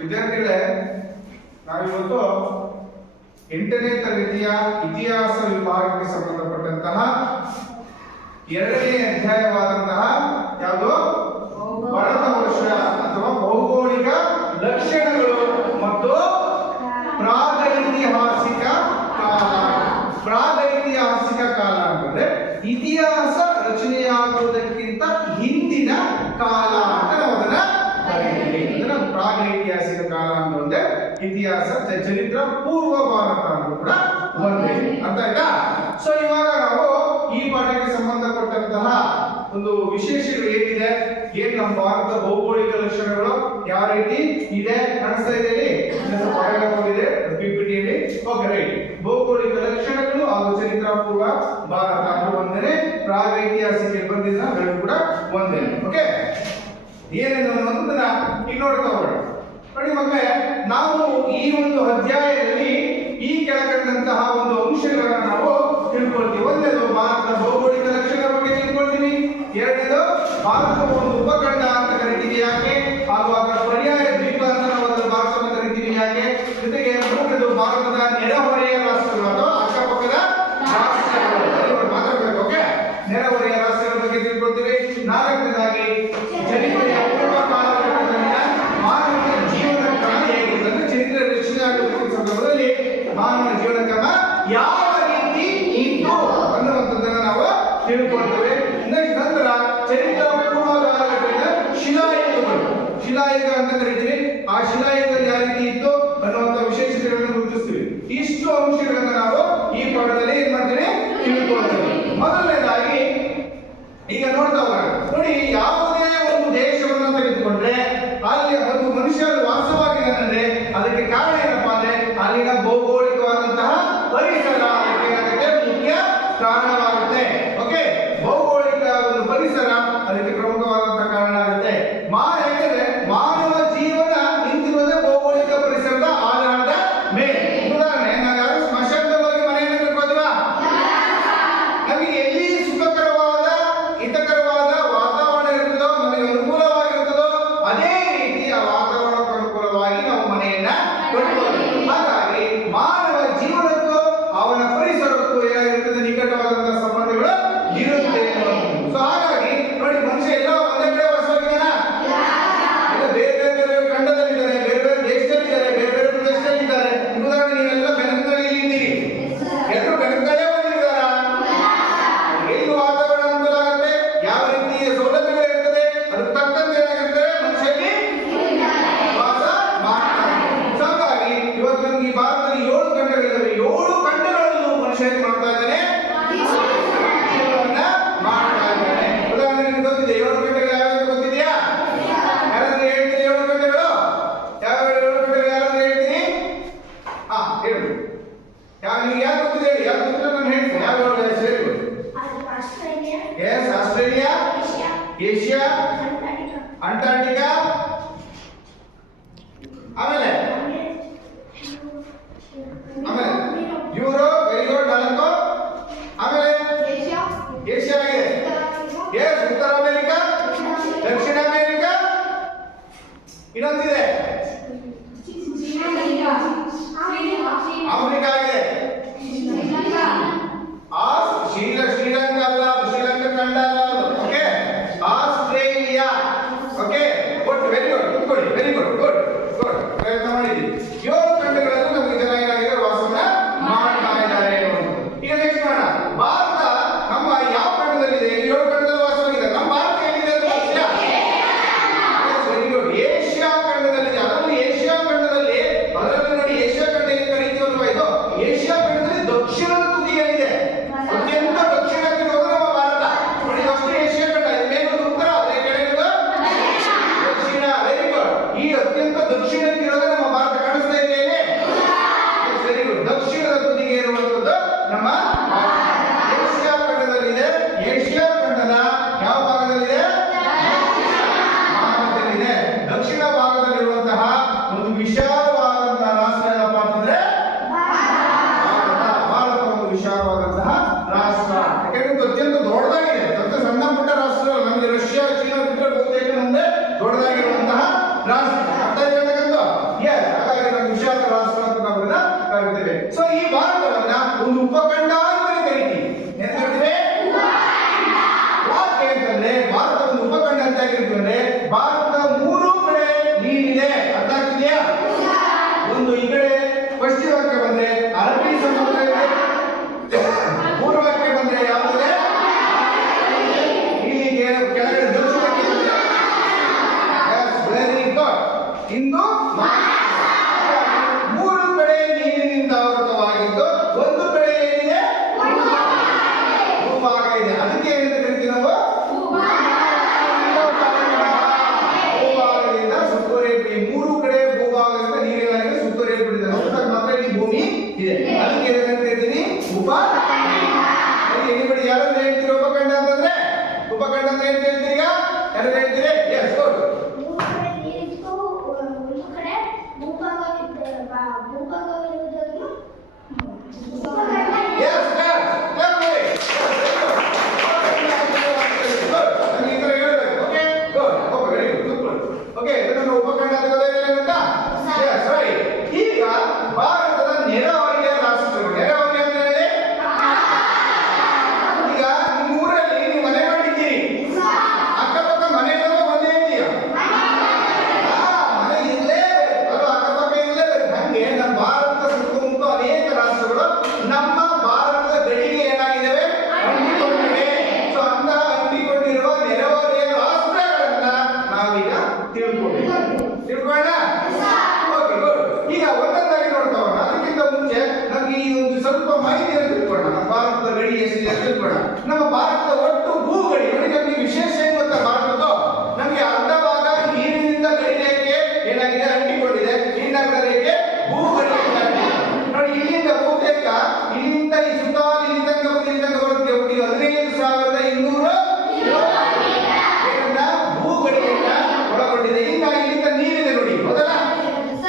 ವಿದ್ಯಾರ್ಥಿಗಳೇ, ನಾವಿವತ್ತು 8ನೇ ತರಗತಿಯ ಇತಿಹಾಸ ವಿಭಾಗಕ್ಕೆ ಸಂಬಂಧಪಟ್ಟಂತಹ 2ನೇ ಅಧ್ಯಾಯವಾದಂತಹ ಯಾವುದು ಭಾರತ ವರ್ಷ ಅಥವಾ ಭೌಗೋಳಿಕ ಲಕ್ಷಣಗಳು ಮತ್ತು ಪ್ರಾಗೈತಿಹಾಸಿಕ ಕಾಲ. ಪ್ರಾಗೈತಿಹಾಸಿಕ ಕಾಲ ಅಂತಂದ್ರೆ ಇತಿಹಾಸ ರಚನೆಯಾಗುವುದಕ್ಕಿಂತ ಹಿಂದಿನ ಕಾಲ ಅಂತ ನಾವು ಅದನ್ನ ಕರೀತೀವಿ. ಅಂದ್ರೆ ಪ್ರಾಗೈತಿಹಾಸಿಕ ಕಾಲ ಅಂತ ಒಂದೇ, ಇತಿಹಾಸ ಚರಿತ್ರ ಪೂರ್ವ ಭಾರತ ಅಂತ ಕೂಡ ಒಂದೇ. ಅರ್ಥ ಆಯ್ತಾ? ಸೊ ಇವಾಗ ನಾವು ಈ ಪಾಠಕ್ಕೆ ಸಂಬಂಧಪಟ್ಟಂತಹ ಒಂದು ವಿಶೇಷಗಳು ಏನಿದೆ, ಏನ್ ನಮ್ಮ ಭಾರತದ ಭೌಗೋಳಿಕ ಲಕ್ಷಣಗಳು ಯಾವ ರೀತಿ ಇದೆ ಕಾಣಿಸ್ತಾ ಇದೆ ಹೋಗಿದೆ ಪಿಪಿಟಿಯಲ್ಲಿ. Okay right. ಭೌಗೋಳಿಕ ಲಕ್ಷಣಗಳು ಹಾಗೂ ಚರಿತ್ರ ಪೂರ್ವ ಭಾರತ ಅಂತ ಒಂದೇ, ಪ್ರಾಗೈತಿಹಾಸಿಕ ಬಂದಿದ್ದಗಳು ಕೂಡ ಒಂದೇ. ಓಕೆ, ಏನೇನು ಅನ್ನೋದನ್ನ ಈಗ ನೋಡ್ತಾ ಹೋಗೋಣ. ನೋಡಿ ಮಕ್ಕಳೇ, ನಾವು ಈ ಒಂದು ಅಧ್ಯಾಯದಲ್ಲಿ ಈ ಕೆಳಕಂಡಂತಹ ಒಂದು ಅಂಶಗಳನ್ನು ನಾವು ತಿಳ್ಕೊಳ್ತೀವಿ. ಒಂದೇದು ಭಾರತದ ಭೌಗೋಳಿಕ ಲಕ್ಷಣ ಬಗ್ಗೆ ತಿಳ್ಕೊಳ್ತೀವಿ. ಎರಡನೇದು ಭಾರತದ ಒಂದು ಉಪಖಂಡ ಅಂತ ಕರಿತೀವಿ ಯಾಕೆ, ಹಾಗೂ ಅದರ ಪರ್ಯಾಯ ದ್ವೀಪ ಅಂತ ನಾವು ಅದರ ಭಾರತವನ್ನು ಕರಿತೀವಿ ಯಾಕೆ. ಜೊತೆಗೆ ಮೂರನೇದು ಭಾರತದ ನೆರೆಹೊರೆಯ ರಾಷ್ಟ್ರಗಳು ಅಥವಾ ಅಕ್ಕಪಕ್ಕದ ರಾಷ್ಟ್ರಗಳು ಮಾತಾಡಬೇಕು. ಓಕೆ, ನೆರೆಹೊರೆಯ ರಾಷ್ಟ್ರಗಳ ಬಗ್ಗೆ ತಿಳ್ಕೊಳ್ತೀವಿ. ನಾಲ್ಕನೇದಾಗಿ ಚರಿತ್ರೆಯ ಪೂರ್ವ ಕಾಲಘಟ್ಟದಲ್ಲಿನ ಮಾನವನ ಜೀವನ ಕ್ರಮ ಹೇಗಿರ್ತದೆ, ಚರಿತ್ರೆ ರಚನೆ ಆಗುವ ಸಂದರ್ಭದಲ್ಲಿ ಮಾನವನ ಜೀವನ ಕ್ರಮ ಯಾವ ರೀತಿ ಇತ್ತು ಅನ್ನುವಂಥದ್ದನ್ನು ನಾವು ತಿಳ್ಕೊಳ್ತೇವೆ. ನಂತರ ಚರಿತ್ರ ಪೂರ್ವ ಕಾಲಘಟ್ಟದ ಶಿಲಾಯುಗಗಳು, ಶಿಲಾಯುಗ ಅಂತ ಕರಿತೀವಿ. ಆ ಶಿಲಾಯುಗದಲ್ಲಿ ಯಾವ ರೀತಿ ಇತ್ತು ಅನ್ನುವಂಥ ವಿಶೇಷತೆಗಳನ್ನು ಗುರುತಿಸ್ತೀವಿ. ಇಷ್ಟು ಅಂಶಗಳನ್ನು ನಾವು ಈ ಪಾಠದಲ್ಲಿ ಏನ್ ಮಾಡ್ತೀವಿ, ತಿಳ್ಕೊಳ್ತೇವೆ. ಮೊದಲನೇದಾಗಿ ಈಗ ನೋಡ್ತಾ ಹೋಗೋಣ. ನೋಡಿ, ಯಾವುದೇ ಒಂದು ದೇಶವನ್ನು ತೆಗೆದುಕೊಂಡ್ರೆ ಅಲ್ಲಿ ಒಂದು ಮನುಷ್ಯ ವಾಸವಾಗಿದ್ದಾನಂದ್ರೆ ಅದಕ್ಕೆ ಕಾರಣ ಏನಪ್ಪಾ ಅಂದ್ರೆ ಅಲ್ಲಿನ ಭೌಗೋಳಿಕವಾದಂತಹ ಪರಿಸರ ಏನಾಗುತ್ತೆ, ಮುಖ್ಯ ಕಾರಣವಾಗುತ್ತೆ. ಓಕೆ, ಭೌಗೋಳಿಕ ಒಂದು ಪರಿಸರ ಅದಕ್ಕೆ ಪ್ರಮುಖವಾದಂತಹ ಕಾರಣ ಆಗುತ್ತೆ. ಯಾಕೆಂದ್ರೆ ಮಾನವ ಜೀವನ ನಿಂತಿರುವುದೇ ಭೌಗೋಳಿಕ ಪರಿಸರದ ಆಧಾರದ ಮೇಲೆ. ಉದಾಹರಣೆ, ನಾವು ಯಾರು ಸ್ಮಶಾನದಲ್ಲಿ ಹೋಗಿ ಮನೆಯನ್ನು ಕಟ್ಕೋತೀವ, ನಮಗೆ ಎಲ್ಲಿ ಸುಖಕರವಾದ ಹಿತಕರವಾದ ವಾತಾವರಣ ಇರ್ತದೋ, ನಮಗೆ ಅನುಕೂಲವಾಗಿರ್ತದೋ ಅದೇ ರೀತಿಯ ವಾತಾವರಣಕ್ಕೆ ಅನುಕೂಲವಾಗಿ ನಾವು ಮನೆಯನ್ನ ಕಟ್ಕೋತೀವಿ. ಹಾಗಾಗಿ ಮಾನವ ಜೀವನಕ್ಕೂ ಅವನ ಪರಿಸರಕ್ಕೂ ಏನಾಗಿರ್ತದೆ, ನಿಕಟವಾದಂತಹ ಸಂಬಂಧಗಳು ಇರುತ್ತೆ. ಸೊ ಹಾಗಾಗಿ ನೋಡಿ, ಮನುಷ್ಯ ಎಲ್ಲ ಒಂದೇ ಕಡೆ ವಾಸವಾಗಿದ್ದಾನ, ಬೇರೆ ಬೇರೆ ಖಂಡದಲ್ಲಿದ್ದಾರೆ, ಬೇರೆ ಬೇರೆ ದೇಶದಲ್ಲಿದ್ದಾರೆ, ಬೇರೆ ಬೇರೆ ಪ್ರದೇಶದಲ್ಲಿದ್ದಾರೆ. ಉದಾಹರಣೆ, ನೀವೆಲ್ಲ ಬೆನಕನಹಳ್ಳಿಯಲ್ಲಿ ಇದ್ದೀರಿ, ಎಲ್ಲರೂ ಬೆನಕನಹಳ್ಳಿಯೇ ಬಂದಿದ್ದಾರಾ? ಎಲ್ಲಿ ವಾತಾವರಣ ಅನುಕೂಲ ಆಗುತ್ತೆ, ಯಾವ ರೀತಿಯ ಸೌಲಭ್ಯಗಳು ಇರ್ತದೆ, ಅದಕ್ಕೆ ತಕ್ಕಂತೆ ಏನಾಗಿರ್ತದೆ ಮನುಷ್ಯರಿಗೆ ವಾಸ ಮಾಡ್ತಾರೆ. ಸೊ ಹಾಗಾಗಿ ಇವತ್ತು ನಮ್ಗೆ ಈ ಭಾರತದಲ್ಲಿ 7 ಖಂಡಗಳಿದ್ದಾವೆ. 7 ಖಂಡಗಳಲ್ಲೂ ಮನುಷ್ಯ ಏನ್ ಮಾಡ್ತಾ ಇದ್ದಾನೆ, ಜೀವನವನ್ನ ಮಾಡ್ತಾ ಇದ್ದಾನೆ. ಉದಾಹರಣೆ, ನಿಮ್ಗೆ ಗೊತ್ತಿದೆ 7 ಖಂಡಗಳು ಯಾವ್ಯಾವ ಗೊತ್ತಿದೆಯಾ? ಯಾರಾದ್ರೂ ಹೇಳ್ತೀರಿ 7 ಖಂಡಗಳು ಯಾವ 7 ಖಂಡಗಳು ಯಾರಾದ್ರೂ ಹೇಳ್ತೀನಿ? ಹೇಳಿ. ನಿಮ್ಗೆ ಯಾರು ಗೊತ್ತಿದೆ ಹೇಳಿ, ಯಾರು ಗೊತ್ತಿಲ್ಲ ನಾನು ಹೇಳ್ತೀನಿ. ಯಾವ ಹೇಳಿ. ಎಸ್, ಆಸ್ಟ್ರೇಲಿಯಾ, ಏಷ್ಯಾ, ಅಂಟಾರ್ಟಿಕಾ, ಆಮೇಲೆ ಯುರೋಪ್. Very good, 4. ಆಮೇಲೆ ಏಷ್ಯಾ ಆಗಿದೆ. ಎಸ್, ಉತ್ತರ ಅಮೆರಿಕಾ, ದಕ್ಷಿಣ ಅಮೆರಿಕಾ, ಇನ್ನೊಂದಿದೆ ಆಫ್ರಿಕಾ ಆಗಿದೆ. ಶ್ರೀಲಂಕಾ ಅಲ್ಲ, ಶ್ರೀಲಂಕಾ ಖಂಡ ಅಲ್ಲ ಅದು. Okay, Australia. Okay, good, very good, ಕೂತ್ಕೊಳ್ಳಿ. ವೆರಿ ಗುಡ್, ಗುಡ್ ಗುಡ್, ಪ್ರಯತ್ನ ಮಾಡಿದ್ದೀವಿ. 7 ಖಂಡಗಳಲ್ಲೂ ನಮಗೆ ಜನ ಏನಾಗಿದೆ, ವಾಸವನ್ನ ಮಾಡ್ತಾ ಇದ್ದಾರೆ. ಈಗ ನೆಕ್ಸ್ಟ್ ಮಾಡೋಣ. ಭಾರತ ನಮ್ಮ ಯಾವ ಖಂಡದಲ್ಲಿದೆ? 7 ಖಂಡದಲ್ಲಿ ವಾಸವಾಗಿದೆ. ನಮ್ಮ ಭಾರತ ಎಲ್ಲಿದೆ ಅಂತ ಗೊತ್ತಿಲ್ಲ? ವೆರಿ ಗುಡ್, ಏಷ್ಯಾ ಖಂಡದಲ್ಲಿದೆ. ಅದರಲ್ಲಿ ಏಷ್ಯಾ ಖಂಡದಲ್ಲಿ, ಅದರಲ್ಲಿ ನೋಡಿ ಏಷ್ಯಾ ಖಂಡ ಏನು ಕರೀತೀವಲ್ವಾ, ಇದು ಸಮುದ್ರ ಇದೆ? ಪೂರ್ವಕ್ಕೆ ಬಂದ್ರೆ ಯಾವುದಿದೆ? ಇಲ್ಲಿಗೆ ಕೆಳಗಡೆ ದಕ್ಷಿಣಕ್ಕೆ ಬಂದ್ರೆ ವೆರಿ ಗುಡ್. ಇಂದು ಮೂರು ಕಡೆ ನೀರಿನಿಂದ ಆವೃತವಾಗಿದ್ದು ಒಂದು ಕಡೆ ಏನಿದೆ? ಭೂಭಾಗ ಇದೆ. ಅದಕ್ಕೆ ಏನಂತ ಕರಿತೀವಿ ನಾವು? ಭೂಭಾಗದಿಂದ ಸುತ್ತುವರಿಯಲ್ಪಟ್ಟ. ಮೂರು ಕಡೆ ಭೂಭಾಗದಿಂದ ನೀರೇನಾಗಿದೆ? ಸುತ್ತುವರಿಯಲ್ಪಟ್ಟಿದೆ. ಸುತ್ತ ಮಾತ್ರ ಈ ಭೂಮಿ ಇದೆ. ಅದಕ್ಕೆ ಏನಂತ ಕರಿತೀವಿ? ಎನಿಬಡಿ ಯಾರು ಹೇಳ್ತೀರಿ ಉಪಖಂಡ ಅಂತಂದ್ರೆ? ಉಪಖಂಡ ಅಂತ ಏನ್ ಹೇಳ್ತೀರಿ? ಈಗ ಯಾರು ಹೇಳ್ತೀರಿ? Yes good. Yes, yes, definitely. ನನಗೆ ಈ ತರ ಹೇಳ್ಬೇಕು. Okay good. Okay very good. Okay ಇದನ್ನು ಉಪಖಂಡ ಅಂತ ಗೊತ್ತಾಗಿಲ್ಲ? Yes, right. ಈಗ ಭಾರತದ ನೆರೆಹೊರೆಯ ರಾಷ್ಟ್ರಗಳು. ನೆರೆಹೊರೆ ಅಂದ್ರೆ ಹೇಳಿ? ಈಗ ನಿಮ್ಮ ಊರಲ್ಲಿ ನೀವು ಮನೆ ಮಾಡಿದ್ದೀರಿ, ಅಕ್ಕಪಕ್ಕ ಮನೆ ಇರೋದು ಒಂದೇ ಇದೆಯಾ? ಮನೆ ಇಲ್ಲೇ ಅದು ಅಕ್ಕಪಕ್ಕ ಇಲ್ಲೇ. ಹಂಗೆ ನಮ್ಮ ಭಾರತ ಸುತ್ತಮುತ್ತ ಅನೇಕ ರಾಷ್ಟ್ರಗಳು ನಮ್ಮ ಭಾರತದ ಗಡಿಗೆ ಏನಾಗಿದ್ದಾವೆ? ಅಂಟಿಕೊಂಡಿವೆ. ಸೊ ಅಂತ ಅಂಟಿಕೊಂಡಿರುವ ನೆರೆಹೊರೆಯ ರಾಷ್ಟ್ರಗಳನ್ನ ನಾವೀಗ ತಿಳ್ಕೊಳ್ಳೋಣ. Okay good. ಈಗ ಒಂದೊಂದಾಗಿ ನೋಡ್ತಾ ಹೋಗೋಣ. ಅದಕ್ಕಿಂತ ಮುಂಚೆ ನಮ್ಗೆ ಈ ಒಂದು ಸ್ವಲ್ಪ ಮಾಹಿತಿಯನ್ನು ತಿಳ್ಕೊಳ್ಳೋಣ. ನಮ್ಮ ಭಾರತದ ಗಡಿ ಎಷ್ಟಿದೆ ಅಂತ ತಿಳ್ಕೊಳ್ಳೋಣ. ನಮ್ಮ ಭಾರತದ ಒಟ್ಟು ಭೂಗಡಿ ನೋಡಿ. ನಮಗೆ ವಿಶೇಷ ಏನು ಗೊತ್ತಾ? ಭಾರತದ್ದು ನಮಗೆ ಅರ್ಧ ಭಾಗ ನೀರಿನಿಂದ ಗಡಿರೇಖೆ ಏನಾಗಿದೆ? ಅಂಟಿಕೊಂಡಿದೆ. ಇನ್ನರ್ಧ ರೇಖೆ ಭೂಗಡಿ ನೋಡಿ. ಇಲ್ಲಿಂದ ಬಹುತೇಕ ಇಲ್ಲಿಂದ ಈ ಸುತ್ತಾಲ ಇಲ್ಲಿ ತನಕ ಬರುತ್ತೆ. ಒಟ್ಟು 15,200 ಏನನ್ನ ಭೂಗಡಿಯನ್ನ ಒಳಗೊಂಡಿದೆ. ಇನ್ನ ಇಲ್ಲಿಂದ ನೀರಿದೆ ನೋಡಿ, ಹೌದಲ್ಲ?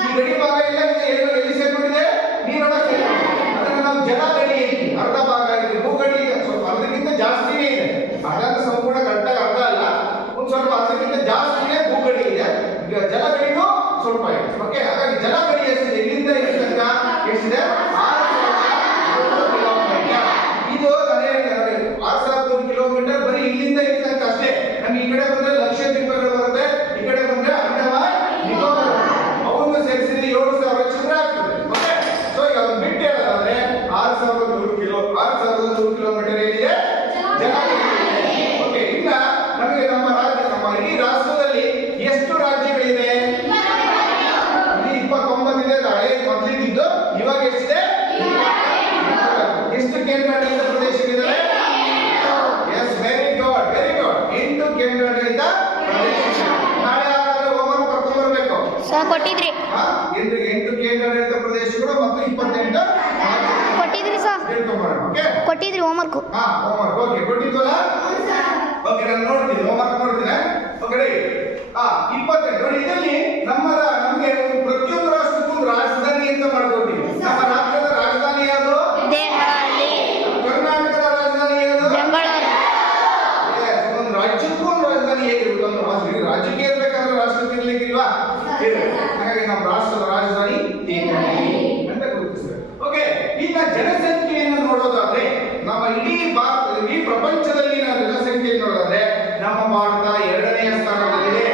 ಈ ಗಡಿ ಭಾಗ ಎಲ್ಲಿ ಸೇರ್ಕೊಂಡಿದೆ? ನೀರೊಳಗೆ. ಅದನ್ನ ನಾವು ಜಲಗಡಿ ಐತಿ, ಅರ್ಧ ಭಾಗ ಐತಿ. ಭೂಗಡಿ ಸ್ವಲ್ಪ ಅರ್ಧಕ್ಕಿಂತ ಜಾಸ್ತಿನೇ ಇದೆ. ಅರ್ಧ ಸಂಪೂರ್ಣ ಕರೆಕ್ಟಾಗಿ ಅರ್ಧ ಅಲ್ಲ, ಒಂದು ಸ್ವಲ್ಪ ಅರ್ಧಕ್ಕಿಂತ ಜಾಸ್ತಿನೇ ಭೂಗಡಿ ಇದೆ. ಈಗ ಜಲಗಡಿನೂ ಸ್ವಲ್ಪ ಇದೆ. ಓಕೆ, ಹಾಗಾಗಿ ಜಲಗಡಿ ಎಷ್ಟಿದೆ? ಇಲ್ಲಿಂದ ಇಲ್ಲಿ ತನಕ ಎಷ್ಟಿದೆ? 6,300 ಕಿಲೋಮೀಟರ್. ಇದು 6,300 ಕಿಲೋಮೀಟರ್ ಬರೀ ಇಲ್ಲಿಂದ ಇಲ್ಲಿ ತನಕ ಅಷ್ಟೇ. ನಮ್ಗೆ ಈ ಕಡೆ ಬಂದ್ರೆ ಲಕ್ಷದ್ವೀಪಗಳು ಬರುತ್ತೆ, ಈ ಕಡೆ ಬಂದ್ರೆ ಅಂಡಮಾನ್ ನಿಕೋಬಾರ್ ಅವನ್ನು ಸೇರಿಸಿದ್ರೆ 7,000 ಚಿಲ್ಲರೆ ಆಗ್ತದೆ. ಓಕೆ, ಸೊ ಈಗ ಅದನ್ನ ಬಿಟ್ಟು ಹೇಳೋದಾದ್ರೆ 6,100 ಕಿಲೋಮೀಟರ್ ಏನಿದೆ? ಜಲಗಡಿ. ಓಕೆ, ಇನ್ನ ನಮಗೆ ನಮ್ಮ ರಾಜ್ಯ, ನಮ್ಮ ಇಡೀ ರಾಷ್ಟ್ರದಲ್ಲಿ ಎಷ್ಟು ರಾಜ್ಯಗಳಿವೆ? 29 ಇದೆ. ಹಳೆ ಮೊದಲಿದ್ದು ಇವಾಗ ಎಷ್ಟಿದೆ? ಎಷ್ಟು ಕೇಂದ್ರಾಡಳಿತ ಪ್ರದೇಶಗಳಿವೆ? S very good, very good. 8 ಕೇಂದ್ರಾಡಳಿತ ಪ್ರದೇಶ. ನಾಳೆ ಯಾರಾದ್ರೂ ಹೋಮ್ವರ್ಕ್ ಕರ್ಕೊಂಡು ಬರಬೇಕು. ಕೊಟ್ಟಿದ್ರಿ 8 ಕೇಂದ್ರಾಡಳಿತ ಪ್ರದೇಶಗಳು ಮತ್ತು 28 ಕೊಟ್ಟಿದ್ರಿ ಸರ್. ತಿಳ್ಕೊಂಬರೋಣ. ಓಕೆ, ಕೊಟ್ಟಿದ್ರಿ ಹೋಮ್ವರ್ಕ್. ಹೋಮ್ವರ್ಕ್ ಓಕೆ ಕೊಟ್ಟಿದ್ವಲ್ಲ? ಓಕೆ, ನಾನು ನೋಡ್ತೀನಿ, ಹೋಮ್ವರ್ಕ್ ನೋಡ್ತೀನಿ. Okay right. 28 ನೋಡಿ. ಇದರಲ್ಲಿ ನಮಗೆ ಪ್ರತಿಯೊಂದು ರಾಷ್ಟ್ರಕ್ಕೂ ಒಂದು ರಾಜಧಾನಿ ಅಂತ ಮಾಡ್ಕೊಟ್ಟಿವಿ. ನಮ್ಮ ರಾಷ್ಟ್ರದ ರಾಜಧಾನಿ ಯಾವುದು? ದೆಹಲಿ. ಕರ್ನಾಟಕದ ರಾಜಧಾನಿ ಯಾವುದು? ಬೆಂಗಳೂರು. ಒಂದು ರಾಜ್ಯಕ್ಕೂ ಒಂದು ರಾಜಧಾನಿ ಹೇಗಿರುತ್ತೆ? ಒಂದು ರಾಜ್ಯಕ್ಕೆ ಇರ್ಬೇಕಾದ್ರೆ ರಾಷ್ಟ್ರಕ್ಕೆ ಇರ್ಲಿಕ್ಕಿಲ್ವಾ? ಹಾಗಾಗಿ ನಮ್ಮ ರಾಷ್ಟ್ರದ ರಾಜಧಾನಿ ದೆಹಲಿ ಅಂತ ಗುರುತಿಸ್ತೇವೆ. ಓಕೆ, ಈಗ ಜನಸಂಖ್ಯೆಯನ್ನು ನೋಡೋದಾದ್ರೆ ನಮ್ಮ ಇಡೀ ಭಾರತ, ಇಡೀ ಪ್ರಪಂಚದಲ್ಲಿ ನಾವು ಜನಸಂಖ್ಯೆಯನ್ನು ನೋಡೋದಾದ್ರೆ ನಮ್ಮ ಭಾರತ 2ನೇ ಸ್ಥಾನದಲ್ಲಿದೆ.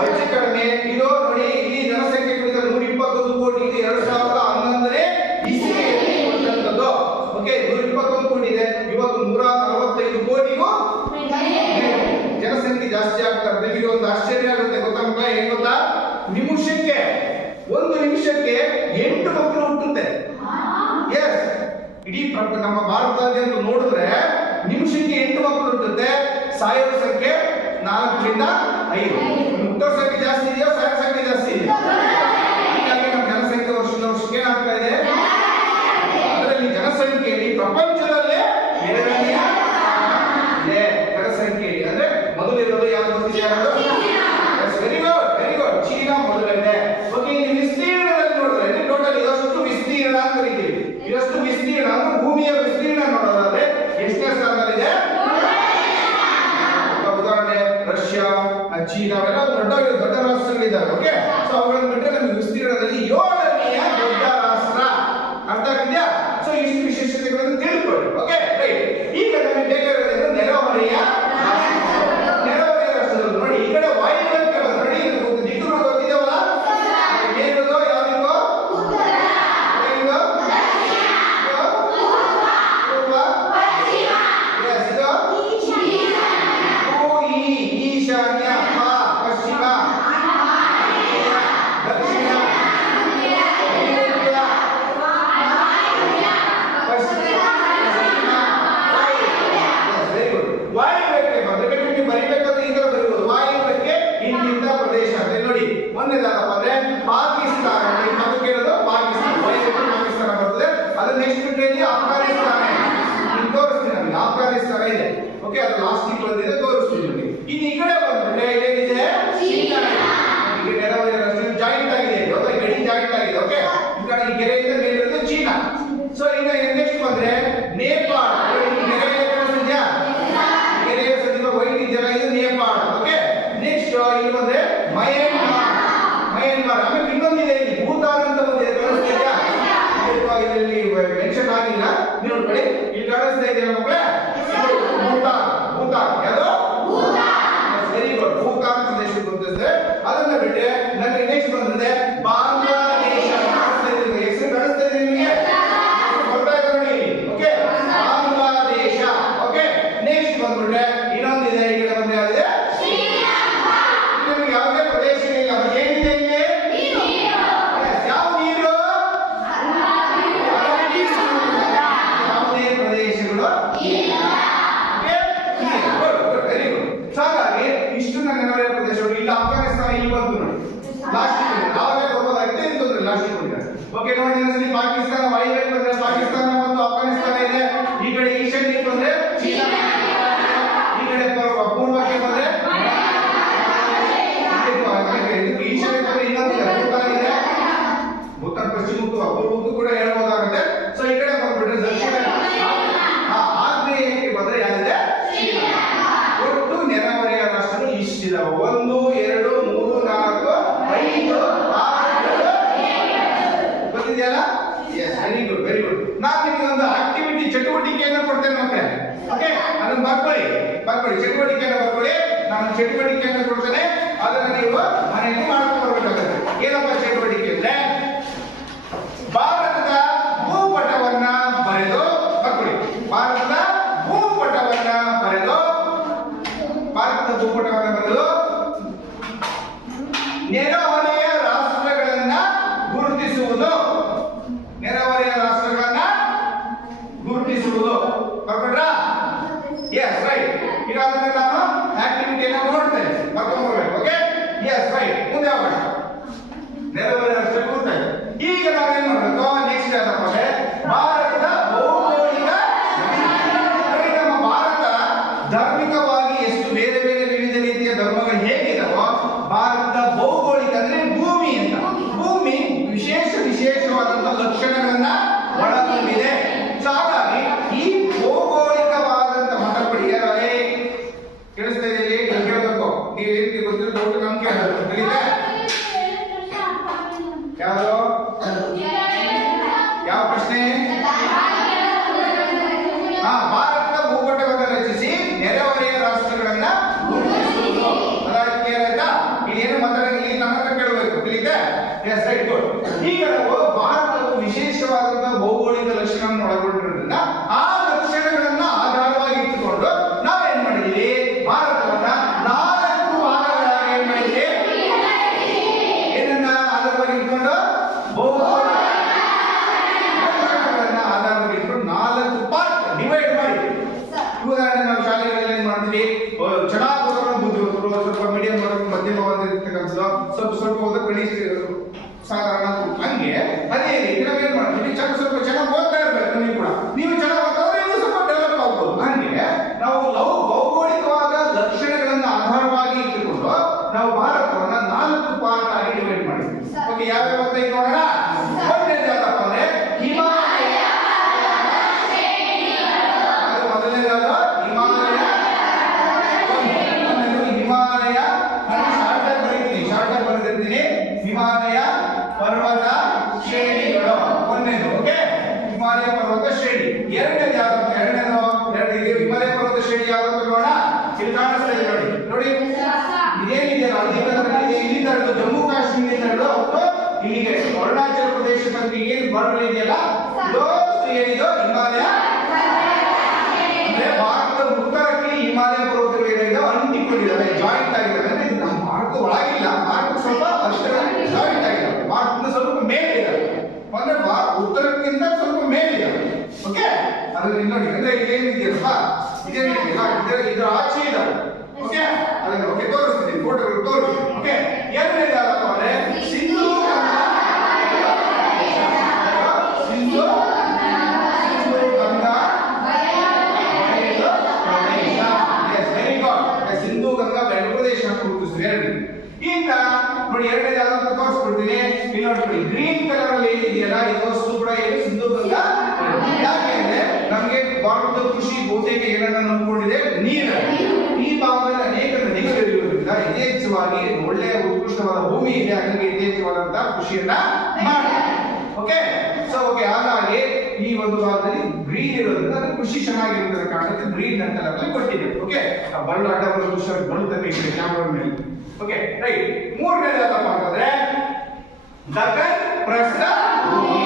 ಹೆಚ್ಚು ಕಡಿಮೆ ಇದು ನೋಡಿ. ಈ ಜನಸಂಖ್ಯೆ ಕುರಿತ 121 ಕೋಟಿ. ಇದು 2011ನೇ ಇಸವಿಯಲ್ಲಿ ಕೊಟ್ಟಂತದ್ದು. ಓಕೆ, 121 ಕೋಟಿ ಇದೆ. ಇವತ್ತು 145 ಕೋಟಿಗೂ ಜನಸಂಖ್ಯೆ ಜಾಸ್ತಿ ಆಗ್ತಾರೆ. ನಿಮಗೆ ಒಂದು ಆಶ್ಚರ್ಯ ಆಗುತ್ತೆ, ಗೊತ್ತಾ ಮಕ್ಕಳ? ಏನ್ ಗೊತ್ತಾ? ನಿಮಿಷಕ್ಕೆ 1 ನಿಮಿಷಕ್ಕೆ 8 ಮಕ್ಕಳು ಹುಟ್ಟುತ್ತೆ. ಎಸ್, ಇಡೀ ನಮ್ಮ ಭಾರತದಲ್ಲಿ ನೋಡಿದ್ರೆ ನಿಮಿಷಕ್ಕೆ 8 ಮಕ್ಕಳು ಹುಟ್ಟುತ್ತೆ. ಸಾಯೋ ಸಂಖ್ಯೆ 4ರಿಂದ 5. ಹುಟ್ಟೋ ಸಂಖ್ಯೆ ಜಾಸ್ತಿ ಇದೆಯಾ? ಸಾಯೋ ಸಂಖ್ಯೆ ಜಾಸ್ತಿ ಇದೆಯಾ? ಹೀಗಾಗಿ ನಮ್ಮ ಜನಸಂಖ್ಯೆ ವರ್ಷದಿಂದ ವರ್ಷಕ್ಕೆ ಏನಾಗ್ತಾ ಇದೆ? ಅದರಲ್ಲಿ ಜನಸಂಖ್ಯೆಯಲ್ಲಿ ಪ್ರಪಂಚದಲ್ಲೇ 2ನೇ ಇದೆ. ಜನಸಂಖ್ಯೆಯಲ್ಲಿ ಅಂದ್ರೆ ಮೊದಲಿರೋದು ಯಾವ್ದು ಗೊತ್ತಿದೆ? Very good, very good. China ಮೊದಲಿದೆ. ಓಕೆ, ಇಲ್ಲಿ ವಿಸ್ತೀರ್ಣದಲ್ಲಿ ನೋಡಿದ್ರೆ ಟೋಟಲ್ ಇದಷ್ಟು ವಿಸ್ತೀರ್ಣ ಅಂತ ಕರಿತೀವಿ. ಇದಷ್ಟು ವಿಸ್ತೀರ್ಣ ಅಂದ್ರೆ ಭೂಮಿಯ ವಿಸ್ತೀರ್ಣ ನೋಡೋದಾದ್ರೆ ಎಷ್ಟನೇ ಸ್ಥಾನದಲ್ಲಿದೆ? ಉದಾಹರಣೆ ರಷ್ಯಾ, ಚೀನಾ ಅವೆಲ್ಲ ದೊಡ್ಡ ರಾಷ್ಟ್ರಗಳಿದ್ದಾವೆ. ಓಕೆ, ಸೊ ಓಕೆ ಅದು ಲಾಸ್ಟ್ ಬಂದಿದೆ ತೋರಿಸ್ತೀನಿ ನಿಮಗೆ. ಇನ್ನು ಈ ಕಡೆ ಬಂದ್ಬಿಟ್ರೆ ಏನಿದೆ ಈಗ ನೆಲವರೆಯ ರಾಷ್ಟ್ರ ಜಾಯಿಂಟ್ ಆಗಿದೆ, ಹೌದಾ? ಗಡಿ ಜಾಯಿಂಟ್ ಆಗಿದೆ. ಓಕೆ ಈ ಕಡೆ ಈ ಗೆರೆಯಿಂದ ಮೇಲಿರೋದು ಚೀನಾ. ಸೊ ಈಗ ನೆಕ್ಸ್ಟ್ ಬಂದ್ರೆ ನೇಪಾಳ. ಗೆರೆಯ ಸದ್ಯ ವೈಟ್ ಇದೆಯಲ್ಲ, ಇದು ನೇಪಾಳ. ಓಕೆ ನೆಕ್ಸ್ಟ್ ಇಲ್ಲಿ ಬಂದ್ರೆ ಮಯನ್ಮಾರ್. ಆಮೇಲೆ ಇನ್ನೊಂದಿದೆ ಇಲ್ಲಿ ಭೂತಾನ್ ಅಂತ ಬಂದಿದೆ, ಕಾಣಿಸ್ತಾ ಇದೆಯಾ? ಇದರಲ್ಲಿ ಮೆನ್ಷನ್ ಆಗಿಲ್ಲ, ನೀವು ನೋಡಿ ಇಲ್ಲಿ ಕಾಣಿಸ್ತಾ ಇದೆಯಲ್ಲ ಮಕ್ಕಳೇ, ಭೂತಾನ್ ಯಾವುದು? ವೆರಿ ಗುಡ್, ಭೂತಾನ್ ಪ್ರದೇಶ ಗೊತ್ತಿದೆ. ಅದನ್ನ ಬಿಟ್ಟರೆ ನನಗೆ ನೆಕ್ಸ್ಟ್ ಬಂದಿದೆ ಬಾಂಗ್ಲಾದೇಶ. ಹೆಸರು ಕಾಣಿಸ್ತಾ ಇದೆ ನಿಮಗೆ? ಬರ್ತಾ ಇದೆ ನೋಡಿ. ಓಕೆ ಬಾಂಗ್ಲಾದೇಶ. ಓಕೆ ನೆಕ್ಸ್ಟ್ ಬಂದ್ಬಿಟ್ರೆ ಇನ್ನೊಂದಿದೆ, ಈಗ ಬಂದ್ರೆ ಯಾವ್ದಿದೆ? ನಿಮಗೆ ಯಾವುದೇ ಪ್ರದೇಶ ಇಲ್ಲ, ಏನಿದೆ ಇಲ್ಲಿ? ಯಾವ ನೀರು? ಯಾವುದೇ ಪ್ರದೇಶಗಳು ಇಲ್ಲ. Very good. ಹಾಗಾಗಿ ಇಷ್ಟು ನೆಲವರೆಯ ಪ್ರದೇಶಗಳು. ಇಲ್ಲಿ ಅಫ್ಘಾನಿಸ್ತಾನ ಇಲ್ಲಿ ಬಂತು ನೋಡಿ, ಲಾಸ್ಟ್ ನಾವೇ ಬರ್ಬೋದಾಗಿತ್ತು, ಇದು ತೊಂದ್ರೆ ಲಾಸ್ಟ್ ಬಂದಿದೆ. ಓಕೆ ನೋಡಿ, ಇಲ್ಲಿ ಪಾಕಿಸ್ತಾನ ವಾಯುವ್ಯಕ್ಕೆ ಬಂದ್ರೆ ಪಾಕಿಸ್ತಾನ ಮತ್ತು ಅಫ್ಘಾನಿಸ್ತಾನ ಇದೆ. ಈ ಕಡೆ ಈಶಾನ್ಯಕ್ಕೆ ಬಂದ್ರೆ ಚೀನಾ, ಈ ಕಡೆ ಪೂರ್ವಕ್ಕೆ ಬಂದ್ರೆ ಈಶಾನ್ಯಕ್ಕೆ ಬಂದ್ರೆ ಇನ್ನೊಂದು ಭೂತಾನ್ ಇದೆ. ಭೂತಾನ್ ಪಶ್ಚಿಮಕ್ಕೂ ಪೂರ್ವಕ್ಕೂ ಕೂಡ ಹೇಳ್ಬೋದಾಗುತ್ತೆ. ಸೊ ಈ ಕಡೆ ಬಂದ್ಬಿಟ್ರೆ ದಕ್ಷಿಣ ಆಗ್ನೇಯಕ್ಕೆ ಬಂದ್ರೆ ಯಾರಿದೆ? ಒಟ್ಟು ನೆರೆಹೊರೆಯ ರಾಷ್ಟ್ರಗಳು ಇಷ್ಟಿದಾವೆ. 1 2 3 4 5 6 7 ಗೊತ್ತಿದೆಯಲ್ಲ? Yes, very good, very good. ನಾನು ನಿಮಗೆ ಒಂದು ಆಕ್ಟಿವಿಟಿ ಚಟುವಟಿಕೆಯನ್ನು ಕೊಡ್ತೇನೆ ಮಕ್ಕಳೇ. ಓಕೆ ಅದನ್ನು ಬರ್ಕೊಳ್ಳಿ, ಚಟುವಟಿಕೆಯನ್ನು ಬರ್ಕೊಳ್ಳಿ. ನಾನು ಚಟುವಟಿಕೆಯನ್ನು ಕೊಡ್ತೇನೆ, ಅದನ್ನ ನೀವು ಮನೆಯಲ್ಲಿ ಮಾಡ್ಕೊಂಡು ಬರ್ಬೇಕಾಗುತ್ತೆ. ಏನಪ್ಪ ಚಟುವಟಿಕೆ ಅಂದ್ರೆ, ಭಾರತದ ಭೂಪಟವನ್ನ ಬರೆದು ಬರ್ಕೊಳ್ಳಿ. ಭಾರತದ ಭೂಪಟವನ್ನ ಬರೆದು ನೆರೆಹೊರೆಯ ರಾಷ್ಟ್ರಗಳನ್ನ ಗುರುತಿಸುವುದು. ಬರ್ಕೊಂಡ್ರಾ? Yes, right. ಈಗ ಅದನ್ನ ನಾನು ಆಕ್ಟಿವಿಟಿಯನ್ನು ನೋಡ್ತೇನೆ, ಬರ್ಕೊಂಡ್ಬರ್ಬೇಕು. Okay yes, right. ಮುಂದೆ ಹೋಗೋಣ. ನೆರೆಹೊರೆಯ ರಾಷ್ಟ್ರ ಗುರುತಾಯ್ತು. ಈಗ ನಾವೇನ್ ಮಾಡ್ಬೇಕು? ನೆಕ್ಸ್ಟ್ ಏನಪ್ಪ ಅಂದ್ರೆ ಭಾರತದ ಭೌಗೋಳಿಕ. ನಮ್ಮ ಭಾರತ ಧಾರ್ಮಿಕವಾಗಿ ಎಷ್ಟು ಬೇರೆ ಬೇರೆ ವಿವಿಧ ರೀತಿಯ ಧರ್ಮಗಳು ಹೇಗಿದಾವೋ, ಭಾರತದ ಭೌಗೋಳಿಕ ಅಂದ್ರೆ ಭೂಮಿ ಅಂತ, ಭೂಮಿ ವಿಶೇಷವಾದಂತಹ ಲಕ್ಷಣಗಳನ್ನ ಒಳಗೊಂಡಿದೆ. ಹಾಗಾಗಿ ಈ ಭೌಗೋಳಿಕವಾದಂತಹ ಮತಪಡಿ ಕೇಳಿಸ್ತಾ ಇದೆ, ಕೇಳಬೇಕು. ನೀವೇನು ಗೊತ್ತಿರೋ ಡೌಟ್ ನಮ್ಗೆ ಕೇಳಬೇಕು, ತಿಳಿದೆ? ಯಾವುದು? ಯಾವ ಪ್ರಶ್ನೆ? ಭಾರತದ ಭೂಪಟವನ್ನು ರಚಿಸಿ ನೆರೆಹೊರೆಯ ರಾಷ್ಟ್ರಗಳನ್ನ ಗುರುತಿಸುವುದು. ಅದಕ್ಕೆ ಏನಾಯ್ತಾ? ಇಲ್ಲೇನು ಮಾತಾಡೋದು ನಮ್ಮ ಹತ್ರ ಕೇಳಬೇಕು, ತಿಳಿದೆ? S, right, good. ಈಗ ನಾವು ಭಾರತವು ವಿಶೇಷವಾದಂತಹ ಭೌಗೋಳಿಕ ಲಕ್ಷಣವನ್ನು ಒಳಗೊಂಡಿರೋದ್ರಿಂದ ಆ ಲಕ್ಷಣಗಳನ್ನ ಆಧಾರವಾಗಿ ಇಟ್ಟುಕೊಂಡು ನಾವೇನ್ ಮಾಡಿದೀವಿ? ಭಾರತವನ್ನ 4 ಭಾಗಗಳಾಗಿ ಏನ್ ಮಾಡಿದೀವಿ? ಏನನ್ನ ಆಧಾರವಾಗಿ ಇಟ್ಕೊಂಡು? ಭೌಗೋಳಿಕ ಲಕ್ಷಣಗಳನ್ನ ಆಧಾರವಾಗಿ ಇಟ್ಕೊಂಡು 4 ಪಾರ್ಟ್ ಡಿವೈಡ್ ಮಾಡಿ. ಉದಾಹರಣೆ ನಾವು ಶಾಲೆಗಳಲ್ಲಿ ಏನ್ ಮಾಡ್ತೀವಿ? ಚೆನ್ನಾಗಿ ಓದೋರು ಬುದ್ಧಿವಂತರು, ಸ್ವಲ್ಪ ಮೀಡಿಯಂ ಮಧ್ಯಮವಾಗಿರ್ತಕ್ಕಂಥದ್ದು, ಸ್ವಲ್ಪ ಓದೋ ಕಡಿಮೆ ಸಾಧಾರಣ, ಹಂಗೆ ಅದೇ ರೀತಿ ನಾವೇನ್ ಮಾಡ್ತೀವಿ? ಸ್ವಲ್ಪ ಚೆನ್ನಾಗಿ ಓದ್ತಾ ಇರ್ಬೇಕು. ನೀವು ಕೂಡ ನೀವು ಚೆನ್ನಾಗಿ ಓದ್ತಾರೆ, ನೀವು ಸ್ವಲ್ಪ ಡೆವಲಪ್ ಆಗ್ಬೋದು. ಹಂಗೆ ನಾವು ಭೌಗೋಳಿಕವಾದ ಲಕ್ಷಣಗಳನ್ನ ಆಧಾರವಾಗಿ ಇಟ್ಟುಕೊಂಡು ನಾವು ಭಾರತವನ್ನ 4 ಪಾರ್ಟ್ ಆಗಿ ಡಿವೈಡ್ ಮಾಡಿದ್ವಿ. ಓಕೆ, ಯಾವ್ಯಾವ ಅಂತ ಈಗ ನೋಡೋಣ. ಮೊದಲನೇದು ಯಾವ್ದಪ್ಪ ಅಂದ್ರೆ ಹಿಮಾಲಯ. ಅದು ಮೊದಲನೇದಾದ ಹಿಮಾಲಯ. ಹಿಮಾಲಯ ಶಾರ್ಟ್ ಬರೆದಿರ್ತೀನಿ. ಹಿಮಾಲಯ ಪರ್ವತ ಶ್ರೇಣಿಗಳು ಒಂದನೇದು. ಓಕೆ, ಹಿಮಾಲಯ ಪರ್ವತ ಶ್ರೇಣಿ. ಎರಡನೇದು ಯಾವ್ದು? ಎರಡನೇದು ಹಿಮಾಲಯ ಪರ್ವತ ಶ್ರೇಣಿ ಯಾವ್ದು ನೋಡೋಣ. ಇಲ್ಲಿ ಕಾಣಿಸ್ತಾ ಇದೆ ನೋಡಿ. ಇದೇನಿದೆಯಲ್ಲ, ಇಲ್ಲಿಂದ ಹಿಡಿದು ಜಮ್ಮು ಕಾಶ್ಮೀರದಿಂದ ಹಿಡಿದು ಇಲ್ಲಿಗೆ ಅರುಣಾಚಲ ಪ್ರದೇಶ ತನಕ ಏನು ಬಾರ್ಡರ್ ಇದೆಯಲ್ಲ, ಇದು ಏನಿದು ಹಿಮಾಲಯ. ಅಂದ್ರೆ ಭಾರತದ ಉತ್ತರಕ್ಕೆ ಹಿಮಾಲಯ ಪರ್ವತಗಳು ಏನಿದೆ ಅಂಟಿಕೊಂಡಿದ್ದಾವೆ, ಜಾಯಿಂಟ್ ಆಗಿದ್ದಾವೆ. ಅಂದ್ರೆ ಇದು ನಮ್ಮ ಭಾರತ ಒಳಗಿಲ್ಲ, ಭಾರತ ಸ್ವಲ್ಪ ಅಷ್ಟೇ ಜಾಯಿಂಟ್ ಆಗಿದ್ದಾವೆ. ಭಾರತದಿಂದ ಸ್ವಲ್ಪ ಮೇಲಿದ್ದಾವೆ, ಅಂದ್ರೆ ಉತ್ತರಕ್ಕಿಂತ ಸ್ವಲ್ಪ ಮೇಲಿದ್ದಾವೆ. ಓಕೆ, ಅದ್ರಲ್ಲಿ ನೋಡಿ. ಅಂದ್ರೆ ಇದೇನಿದೆಯಲ್ಲ, ಇದರ ಆಚೆ ಇದ್ದಾವೆ. ಓಕೆ, ಅದನ್ನ ಓಕೆ ತೋರಿಸ್ತೀನಿ, ಫೋಟೋಗಳು ತೋರಿಸ್ತೀನಿ. ಓಕೆ, ಎರಡನೇದು ಯಾವ್ದಪ್ಪ ಅಂದ್ರೆ ಸಿಂಧೂ ಗಂಗಾ ಪ್ರದೇಶ. ಗ್ರೀನ್ ಕಲರ್ ಅಲ್ಲಿ ಏನಿದೆಯಲ್ಲ ಇದು ವಸ್ತು ಕೂಡ ಏನು ಸಿಂಧೂ ಗಂಗಾ. ಯಾಕೆಂದ್ರೆ ನಮಗೆ ಭಾರತದ ಕೃಷಿ ಬಹುತೇಕ ಏನನ್ನ ನಂಬಿಕೊಂಡಿದೆ, ನೀರು. ಈ ಭಾಗದಲ್ಲಿ ಅನೇಕ ನದಿಗಳು ಇರುವುದರಿಂದ ಯಥೇಚ್ಛವಾಗಿ ಒಳ್ಳೆಯ ಉತ್ಕೃಷ್ಟವಾದ ಭೂಮಿ ಇದೆ, ಹಾಗಾಗಿ ಯಥೇಚ್ಛವಾದಂತಹ ಕೃಷಿಯನ್ನ ಮಾಡ್ತಾರೆ. ಓಕೆ, ಸೊ ಓಕೆ, ಹಾಗಾಗಿ ಈ ಒಂದು ಭಾಗದಲ್ಲಿ ಗ್ರೀನ್ ಇರೋದ್ರಿಂದ ಅದು ಕೃಷಿ ಚೆನ್ನಾಗಿರುವುದರ ಕಾರಣಕ್ಕೆ ಗ್ರೀನ್ ಅಂತ ಕಲರ್ ಕೊಟ್ಟಿದೆ. ಓಕೆ, ಬಳ್ಳು ಅಡ್ಡ ಬಳ್ಳು ತರಬೇಕು ಕ್ಯಾಮರಾ ಮೇಲೆ. Okay, right. ಮೂರನೇದು ಯಾವ್ದಪ್ಪ ಅಂತಂದ್ರೆ ದಕ್ಕನ್ ಪ್ರಸ್ಥಭೂಮಿ.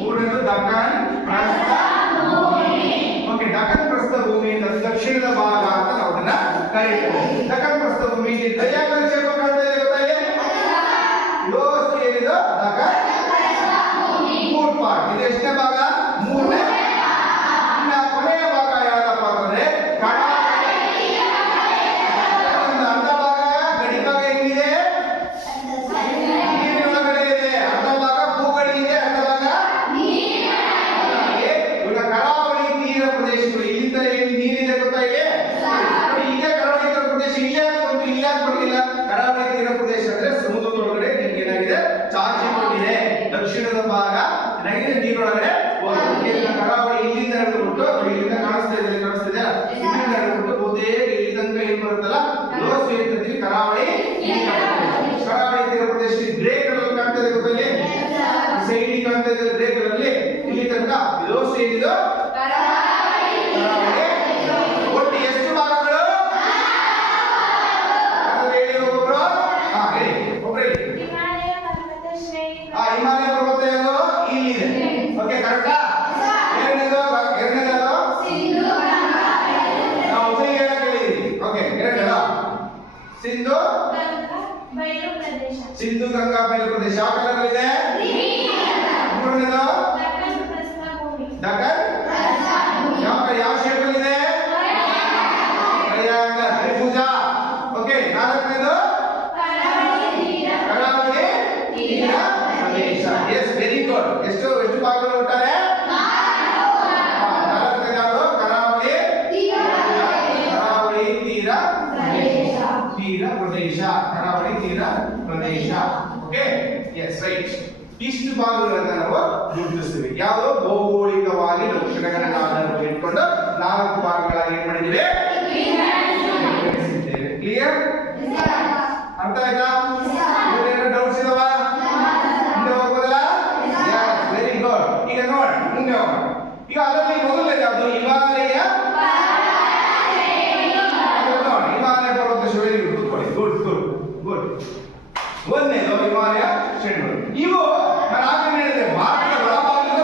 ಮೂರನೇದು ದಕ್ಕನ್ ಪ್ರಸ್ಥಭೂಮಿ. ಓಕೆ, ದಕ್ಕನ್ ಪ್ರಸ್ಥಭೂಮಿ ಅಂತ ದಕ್ಷಿಣದ ಭಾಗ ಅಂತ ನಾವು ಅದನ್ನ ಕರೀತೇವೆ. ದಕ್ಕನ್ ಪ್ರಸ್ಥಭೂಮಿ ದಯಾಕರ ಕ್ಷೇತ್ರ ಕಾಣ್ತಾ ಇದೆ, ಗೊತ್ತಾಗಿದೆ? ಯೋಸ್ತು ಏನಿದೆ ದಕ್ಕನ್ ಮೂರ್ ಪಾರ್ಟ್. ಇದು ಎಷ್ಟನೇ ಭಾಗ? ಮೂರನೇ. ಇನ್ನ ಕೊನೆಯ ಭಾಗ ಯಾವ್ದಪ್ಪ ಅಂತಂದ್ರೆ ಅರ್ಧ ಭಾಗ ಗಡಿ ಭಾಗ ಹೆಂಗಿದೆ? ನೀರಿನೊಳಗಡೆ ಇದೆ. ಅರ್ಧ ಭಾಗ ಭೂಗಡಿ ಇದೆ, ಅರ್ಧ ಭಾಗ ಇವಾಗ ಕರಾವಳಿ ತೀರ ಪ್ರದೇಶಗಳು. ಇಲ್ಲಿಂದ ಏನು ನೀರಿದೆ ಗೊತ್ತಾ ಇದೆ? ಈಗ ಕರಾವಳಿ ತೀರ ಪ್ರದೇಶ ಇಲ್ಲೇ ಬಂತು, ಇಲ್ಲೇ ಬರಲಿಲ್ಲ. ಕರಾವಳಿ ತೀರ ಪ್ರದೇಶ ಅಂದ್ರೆ ಸಮುದ್ರದೊಳಗಡೆ ನಿಮ್ಗೆ ಏನಾಗಿದೆ? ಚಾಚಿಕೊಂಡಿದೆ. ದಕ್ಷಿಣದ ಭಾಗ ಏನಾಗಿದೆ? ನೀರೊಳಗಡೆ ಕರಾವಳಿ ಇಲ್ಲಿಂದ ಹಿಡಿದುಬಿಟ್ಟು ಇಲ್ಲಿಂದ ಕಾಣಿಸ್ತಾ ಇದೆ, ಇಲ್ಲಿಂದ ಹಿಡಿದುಬಿಟ್ಟು ಬಹುತೇಕ ಇಲ್ಲಿ ತನಕ ಏನ್ ಬರುತ್ತಲ್ಲ ಲೋಸ್ ಏನಿರ್ತೀವಿ ಕರಾವಳಿ ಕರಾವಳಿ ತೀರ ಪ್ರದೇಶ. ಗ್ರೇ ಕಲರ್ ಕಾಣ್ತಾ ಇದೆ ಗೊತ್ತಲ್ಲಿ, ಸೈಡ್ ಕಾಣ್ತಾ ಇದೆ ಗ್ರೇ ಕಲರ್ ಅಲ್ಲಿ. ಇಲ್ಲಿ ತನಕ ಲೋಸ್ ಏನಿದೆ ಕರಾವಳಿ. ಒಟ್ಟು ಎಷ್ಟು ಭಾಗಗಳು? ಹೇಳಿ ಒಬ್ಬರು. ಹಾ ಹೇಳಿ, ಒಬ್ರು ಹೇಳಿ. ಹಿಮಾಲಯ ಪರ್ವತ ಏನು ಇಲ್ಲಿದೆ. ಓಕೆ, ಕರೆಕ್ಟಾ? ಎರಡನೇದು ನಾವು ಹೇಳ ಕೇಳಿದ್ವಿ. ಓಕೆ, ಎರಡನೇದು ಸಿಂಧು ಗಂಗಾ ಬಯಲು ಪ್ರದೇಶ. ಯಾವ ಕಲರ್ ಇದೆ? ಮೂರನೇದು ದಕ್ಕನ್ ಯಾವ ಶೇಪ್ ಅಲ್ಲಿ ಇದೆ? ಟ್ರಯಾಂಗಲ್, ತ್ರಿಭುಜ. ಓಕೆ, ನಾಲ್ಕನೇದು ಕರಾವಳಿ ತೀರ ಪ್ರದೇಶ. Yes, very good. ಎಷ್ಟು ಭಾಗಗಳು ಒಟ್ಟಾರೆ? ನಾಲ್ಕನೇದು ಯಾವುದು? ಕರಾವಳಿ ತೀರ ಪ್ರದೇಶ. ಕರಾವಳಿ ತೀರ ಪ್ರದೇಶ. Okay, yes, right. ಇಷ್ಟು ಭಾಗಗಳನ್ನ ನಾವು ಗುರುತಿಸ್ತೀವಿ. ಯಾವುದು? ಭೌಗೋಳಿಕವಾಗಿ ಲಕ್ಷಣಗಳನ್ನ ಆಧಾರವಾಗಿ ಇಟ್ಕೊಂಡು 4 ಭಾಗಗಳಾಗಿ ಏನ್ ಮಾಡಿದ್ದೀವಿ? ಕ್ಲಿಯರ್? ಅರ್ಥ ಆಯ್ತಾ? ಏನೇನು ಡೌಟ್ಸ್ ಇದಾವ? ಮುಂದೆ ಹೋಗೋದಲ್ಲ? Very good. ಈಗ ನೋಡಿ, ಮುಂದೆ ಹೋಗೋಣ. ಈಗ ಅದರಲ್ಲಿ ಮೊದಲನೇದು ಯಾವುದು? ಹಿಮಾಲಯ ಪರ್ವತ ಶ್ರೇಣಿ. ಗುಡ್. ಒಂದನೇದು ಹಿಮಾಲಯ ಶ್ರೇಣಿಗಳು. ಇವು ನಾನು ಆಗಲೇ ಹೇಳಿದೆ, ಭಾರತದ ಒಳಭಾಗದಿಂದ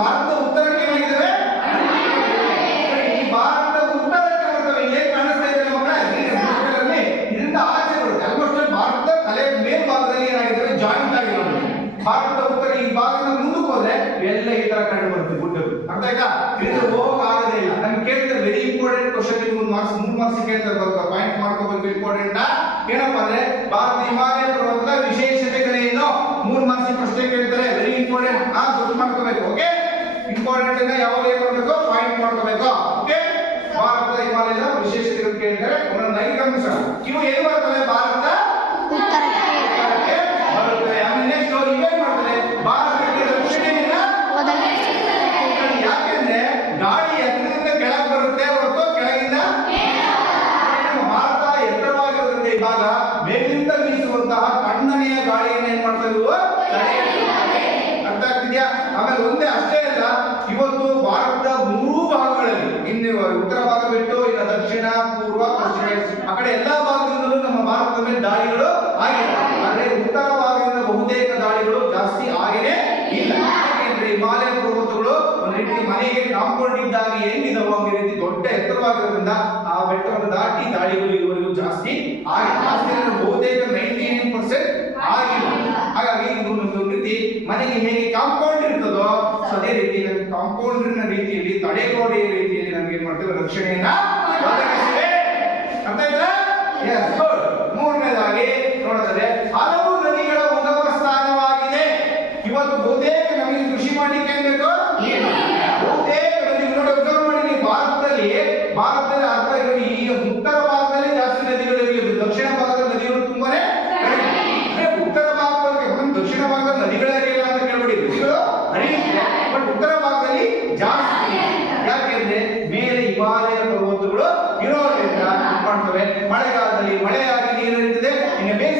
ಭಾರತದ ಉತ್ತರಕ್ಕೆ ಏನಾಗಿದ್ದಾವೆ? ಈ ಭಾರತದ ಉತ್ತರಕ್ಕೆ ಬರ್ತವೆ. ಇಲ್ಲೇ ಕಾಣಿಸ್ತಾ ಇದೆ ಮಕ್ಕಳ ಇದರಿಂದ ಆಚೆ ಬರುತ್ತೆ. ಆಲ್ಮೋಸ್ಟ್ ಭಾರತದ ತಲೆ ಮೇಲ್ಭಾಗದಲ್ಲಿ ಏನಾಗಿದ್ದಾವೆ? ಜಾಯಿಂಟ್ ಆಗಿರೋದು. ಭಾರತದ ಉತ್ತರ ಈ ಭಾಗದಿಂದ ಮುಂದಕ್ಕೆ ಹೋದ್ರೆ ಎಲ್ಲ ಈ ತರ ಕಂಡು ಬರುತ್ತೆ ಗುಡ್ಡಗಳು. ಅರ್ಥ ಆಯ್ತಾ? ಇದು ಹೋಗಕ್ಕಾಗದೇ ಇಲ್ಲ. ನಮ್ಗೆ ಕೇಳಿದ್ರೆ ವೆರಿ ಇಂಪಾರ್ಟೆಂಟ್ ಕ್ವಶನ್. 3 ಮಾರ್ಕ್ಸ್ ಕೇಳ್ತಾರೆ, ಪಾಯಿಂಟ್ ಮಾಡ್ಕೋಬೇಕು. ಇಂಪಾರ್ಟೆಂಟ್ ಏನಪ್ಪಾ ಅಂದ್ರೆ ಭಾರತ ಹಿಮಾಲಯ ಪರ್ವತದ ವಿಶೇಷತೆಗಳೇನು? 3 ಮಾರ್ಕ್ಸ್ ಪ್ರಶ್ನೆ ಕೇಳ್ತಾರೆ. Very important. ಗೊತ್ತು ಮಾಡ್ಕೋಬೇಕು. ಓಕೆ, ಇಂಪಾರ್ಟೆಂಟ್ ಅನ್ನ ಯಾವಾಗ ಏನ್ ಮಾಡ್ಬೇಕು? ಪಾಯಿಂಟ್ ಮಾಡ್ಕೋಬೇಕು. ಓಕೆ, ಭಾರತದ ಹಿಮಾಲಯದ ವಿಶೇಷತೆಗಳು ಕೇಳ್ತಾರೆ. ಒಂದೊಂದು ಐದು ಗಮನಿಸೋಣ. ಇವು ಏನು ಬರ್ತವೆ? ಭಾರತ ಉತ್ತರಕ್ಕೆ ಬರುತ್ತೆ. ಆಮೇಲೆ ನೆಕ್ಸ್ಟ್ ಅವ್ರು ಇವೇನ್ ಮಾಡ್ತಾರೆ? ಭಾರತಕ್ಕೆ ದಕ್ಷಿಣೆಯಿಂದ. ಯಾಕೆಂದ್ರೆ ಗಾಳಿ ಎತ್ತರದಿಂದ ಕೆಳಗೆ ಬರುತ್ತೆ ಹೊರತು ಕೆಳಗಿಂದ. ಭಾರತ ಎತ್ತರವಾಗಿರೋದ್ರಿಂದ ಈ ಭಾಗ ಮೇಲಿಂದ ಬೀಸುವಂತಹ ತಣ್ಣನೆಯ ಗಾಳಿಯನ್ನು ಏನ್ ಮಾಡ್ತಾ ಇರುವ ಅರ್ಥ ಆಗ್ತಿದ್ಯಾ? ಆಮೇಲೆ ಒಂದೇ ಅಷ್ಟೇ ಅಲ್ಲ, ಇವತ್ತು ಭಾರತದ 3 ಭಾಗಗಳಲ್ಲಿ ಇನ್ನು ಉತ್ತರ ಭಾಗ ಬಿಟ್ಟು ಇನ್ನು ದಕ್ಷಿಣ, ಪೂರ್ವ, ಪಶ್ಚಿಮ ಆ ಕಡೆ ಎಲ್ಲಾ ಭಾಗದಿಂದಲೂ ನಮ್ಮ ಭಾರತದ ಮೇಲೆ ದಾಳಿಗಳು ಆಗಿದೆ. ಆದ್ರೆ ಉತ್ತರ ಭಾಗದಿಂದ ಬಹುತೇಕ ದಾಳಿಗಳು ಜಾಸ್ತಿ ಆಗೇನೆ ಇಲ್ಲ. ಯಾಕೆಂದ್ರೆ ಹಿಮಾಲಯ ಪರ್ವತಗಳು ಒಂದ್ ರೀತಿ ಮನೆಗೆ ಕಾಂಪೌಂಡ್ ಇದ್ದಾಗ ಹೆಂಗಿದಾವೋ ಹಂಗೆ ರೀತಿ ದೊಡ್ಡ ಎತ್ತರವಾಗಿರೋದ್ರಿಂದ ಆ ಬೆಟ್ಟವನ್ನು ದಾಟಿ ದಾಳಿಗಳು ಇವರಿಗೂ ಜಾಸ್ತಿ ಆಗಿದೆ. ಬಹುತೇಕ 99% ಆಗಿಲ್ಲ. ಹಾಗಾಗಿ ಒಂದು ರೀತಿ ಮನೆಗೆ ಹೇಗೆ ಕಾಂಪೌಂಡ್ ಇರ್ತದೋ ಅದೇ ರೀತಿ ಕಾಂಪೌಂಡಿನ ರೀತಿಯಲ್ಲಿ ತಡೆಗೋಡೆಯ ರೀತಿಯಲ್ಲಿ ನಮ್ಗೆ ಏನ್ ಮಾಡ್ತೇವೆ? ರಕ್ಷಣೆಯನ್ನ ಒದಗಿಸಿವೆ. ಅರ್ಥ ಆಯ್ತಾ? Yes, good. ಮೂರನೇದಾಗಿ ನೋಡಿದ್ರೆ ಹಲವು ನದಿಗಳ ಉಗಮ ಸ್ಥಾನವಾಗಿದೆ. ಇವತ್ತು ಬಹುತೇಕ ನಮಗೆ ಕೃಷಿ ಮಾಡ್ಲಿಕ್ಕೆ ಏನ್ ಬೇಕು? ಬಹುತೇಕ ನದಿಗಳು ನೋಡಿ, ಅಬ್ಸರ್ವ್ ಮಾಡಿ. ಭಾರತದಲ್ಲಿ ಅರ್ಥ ಈ ಉತ್ತರ ಭಾಗದಲ್ಲಿ ಜಾಸ್ತಿ ನದಿಗಳು ಇರಲಿಲ್ಲ, ದಕ್ಷಿಣ ಭಾಗದ ನದಿಗಳು ತುಂಬಾನೇ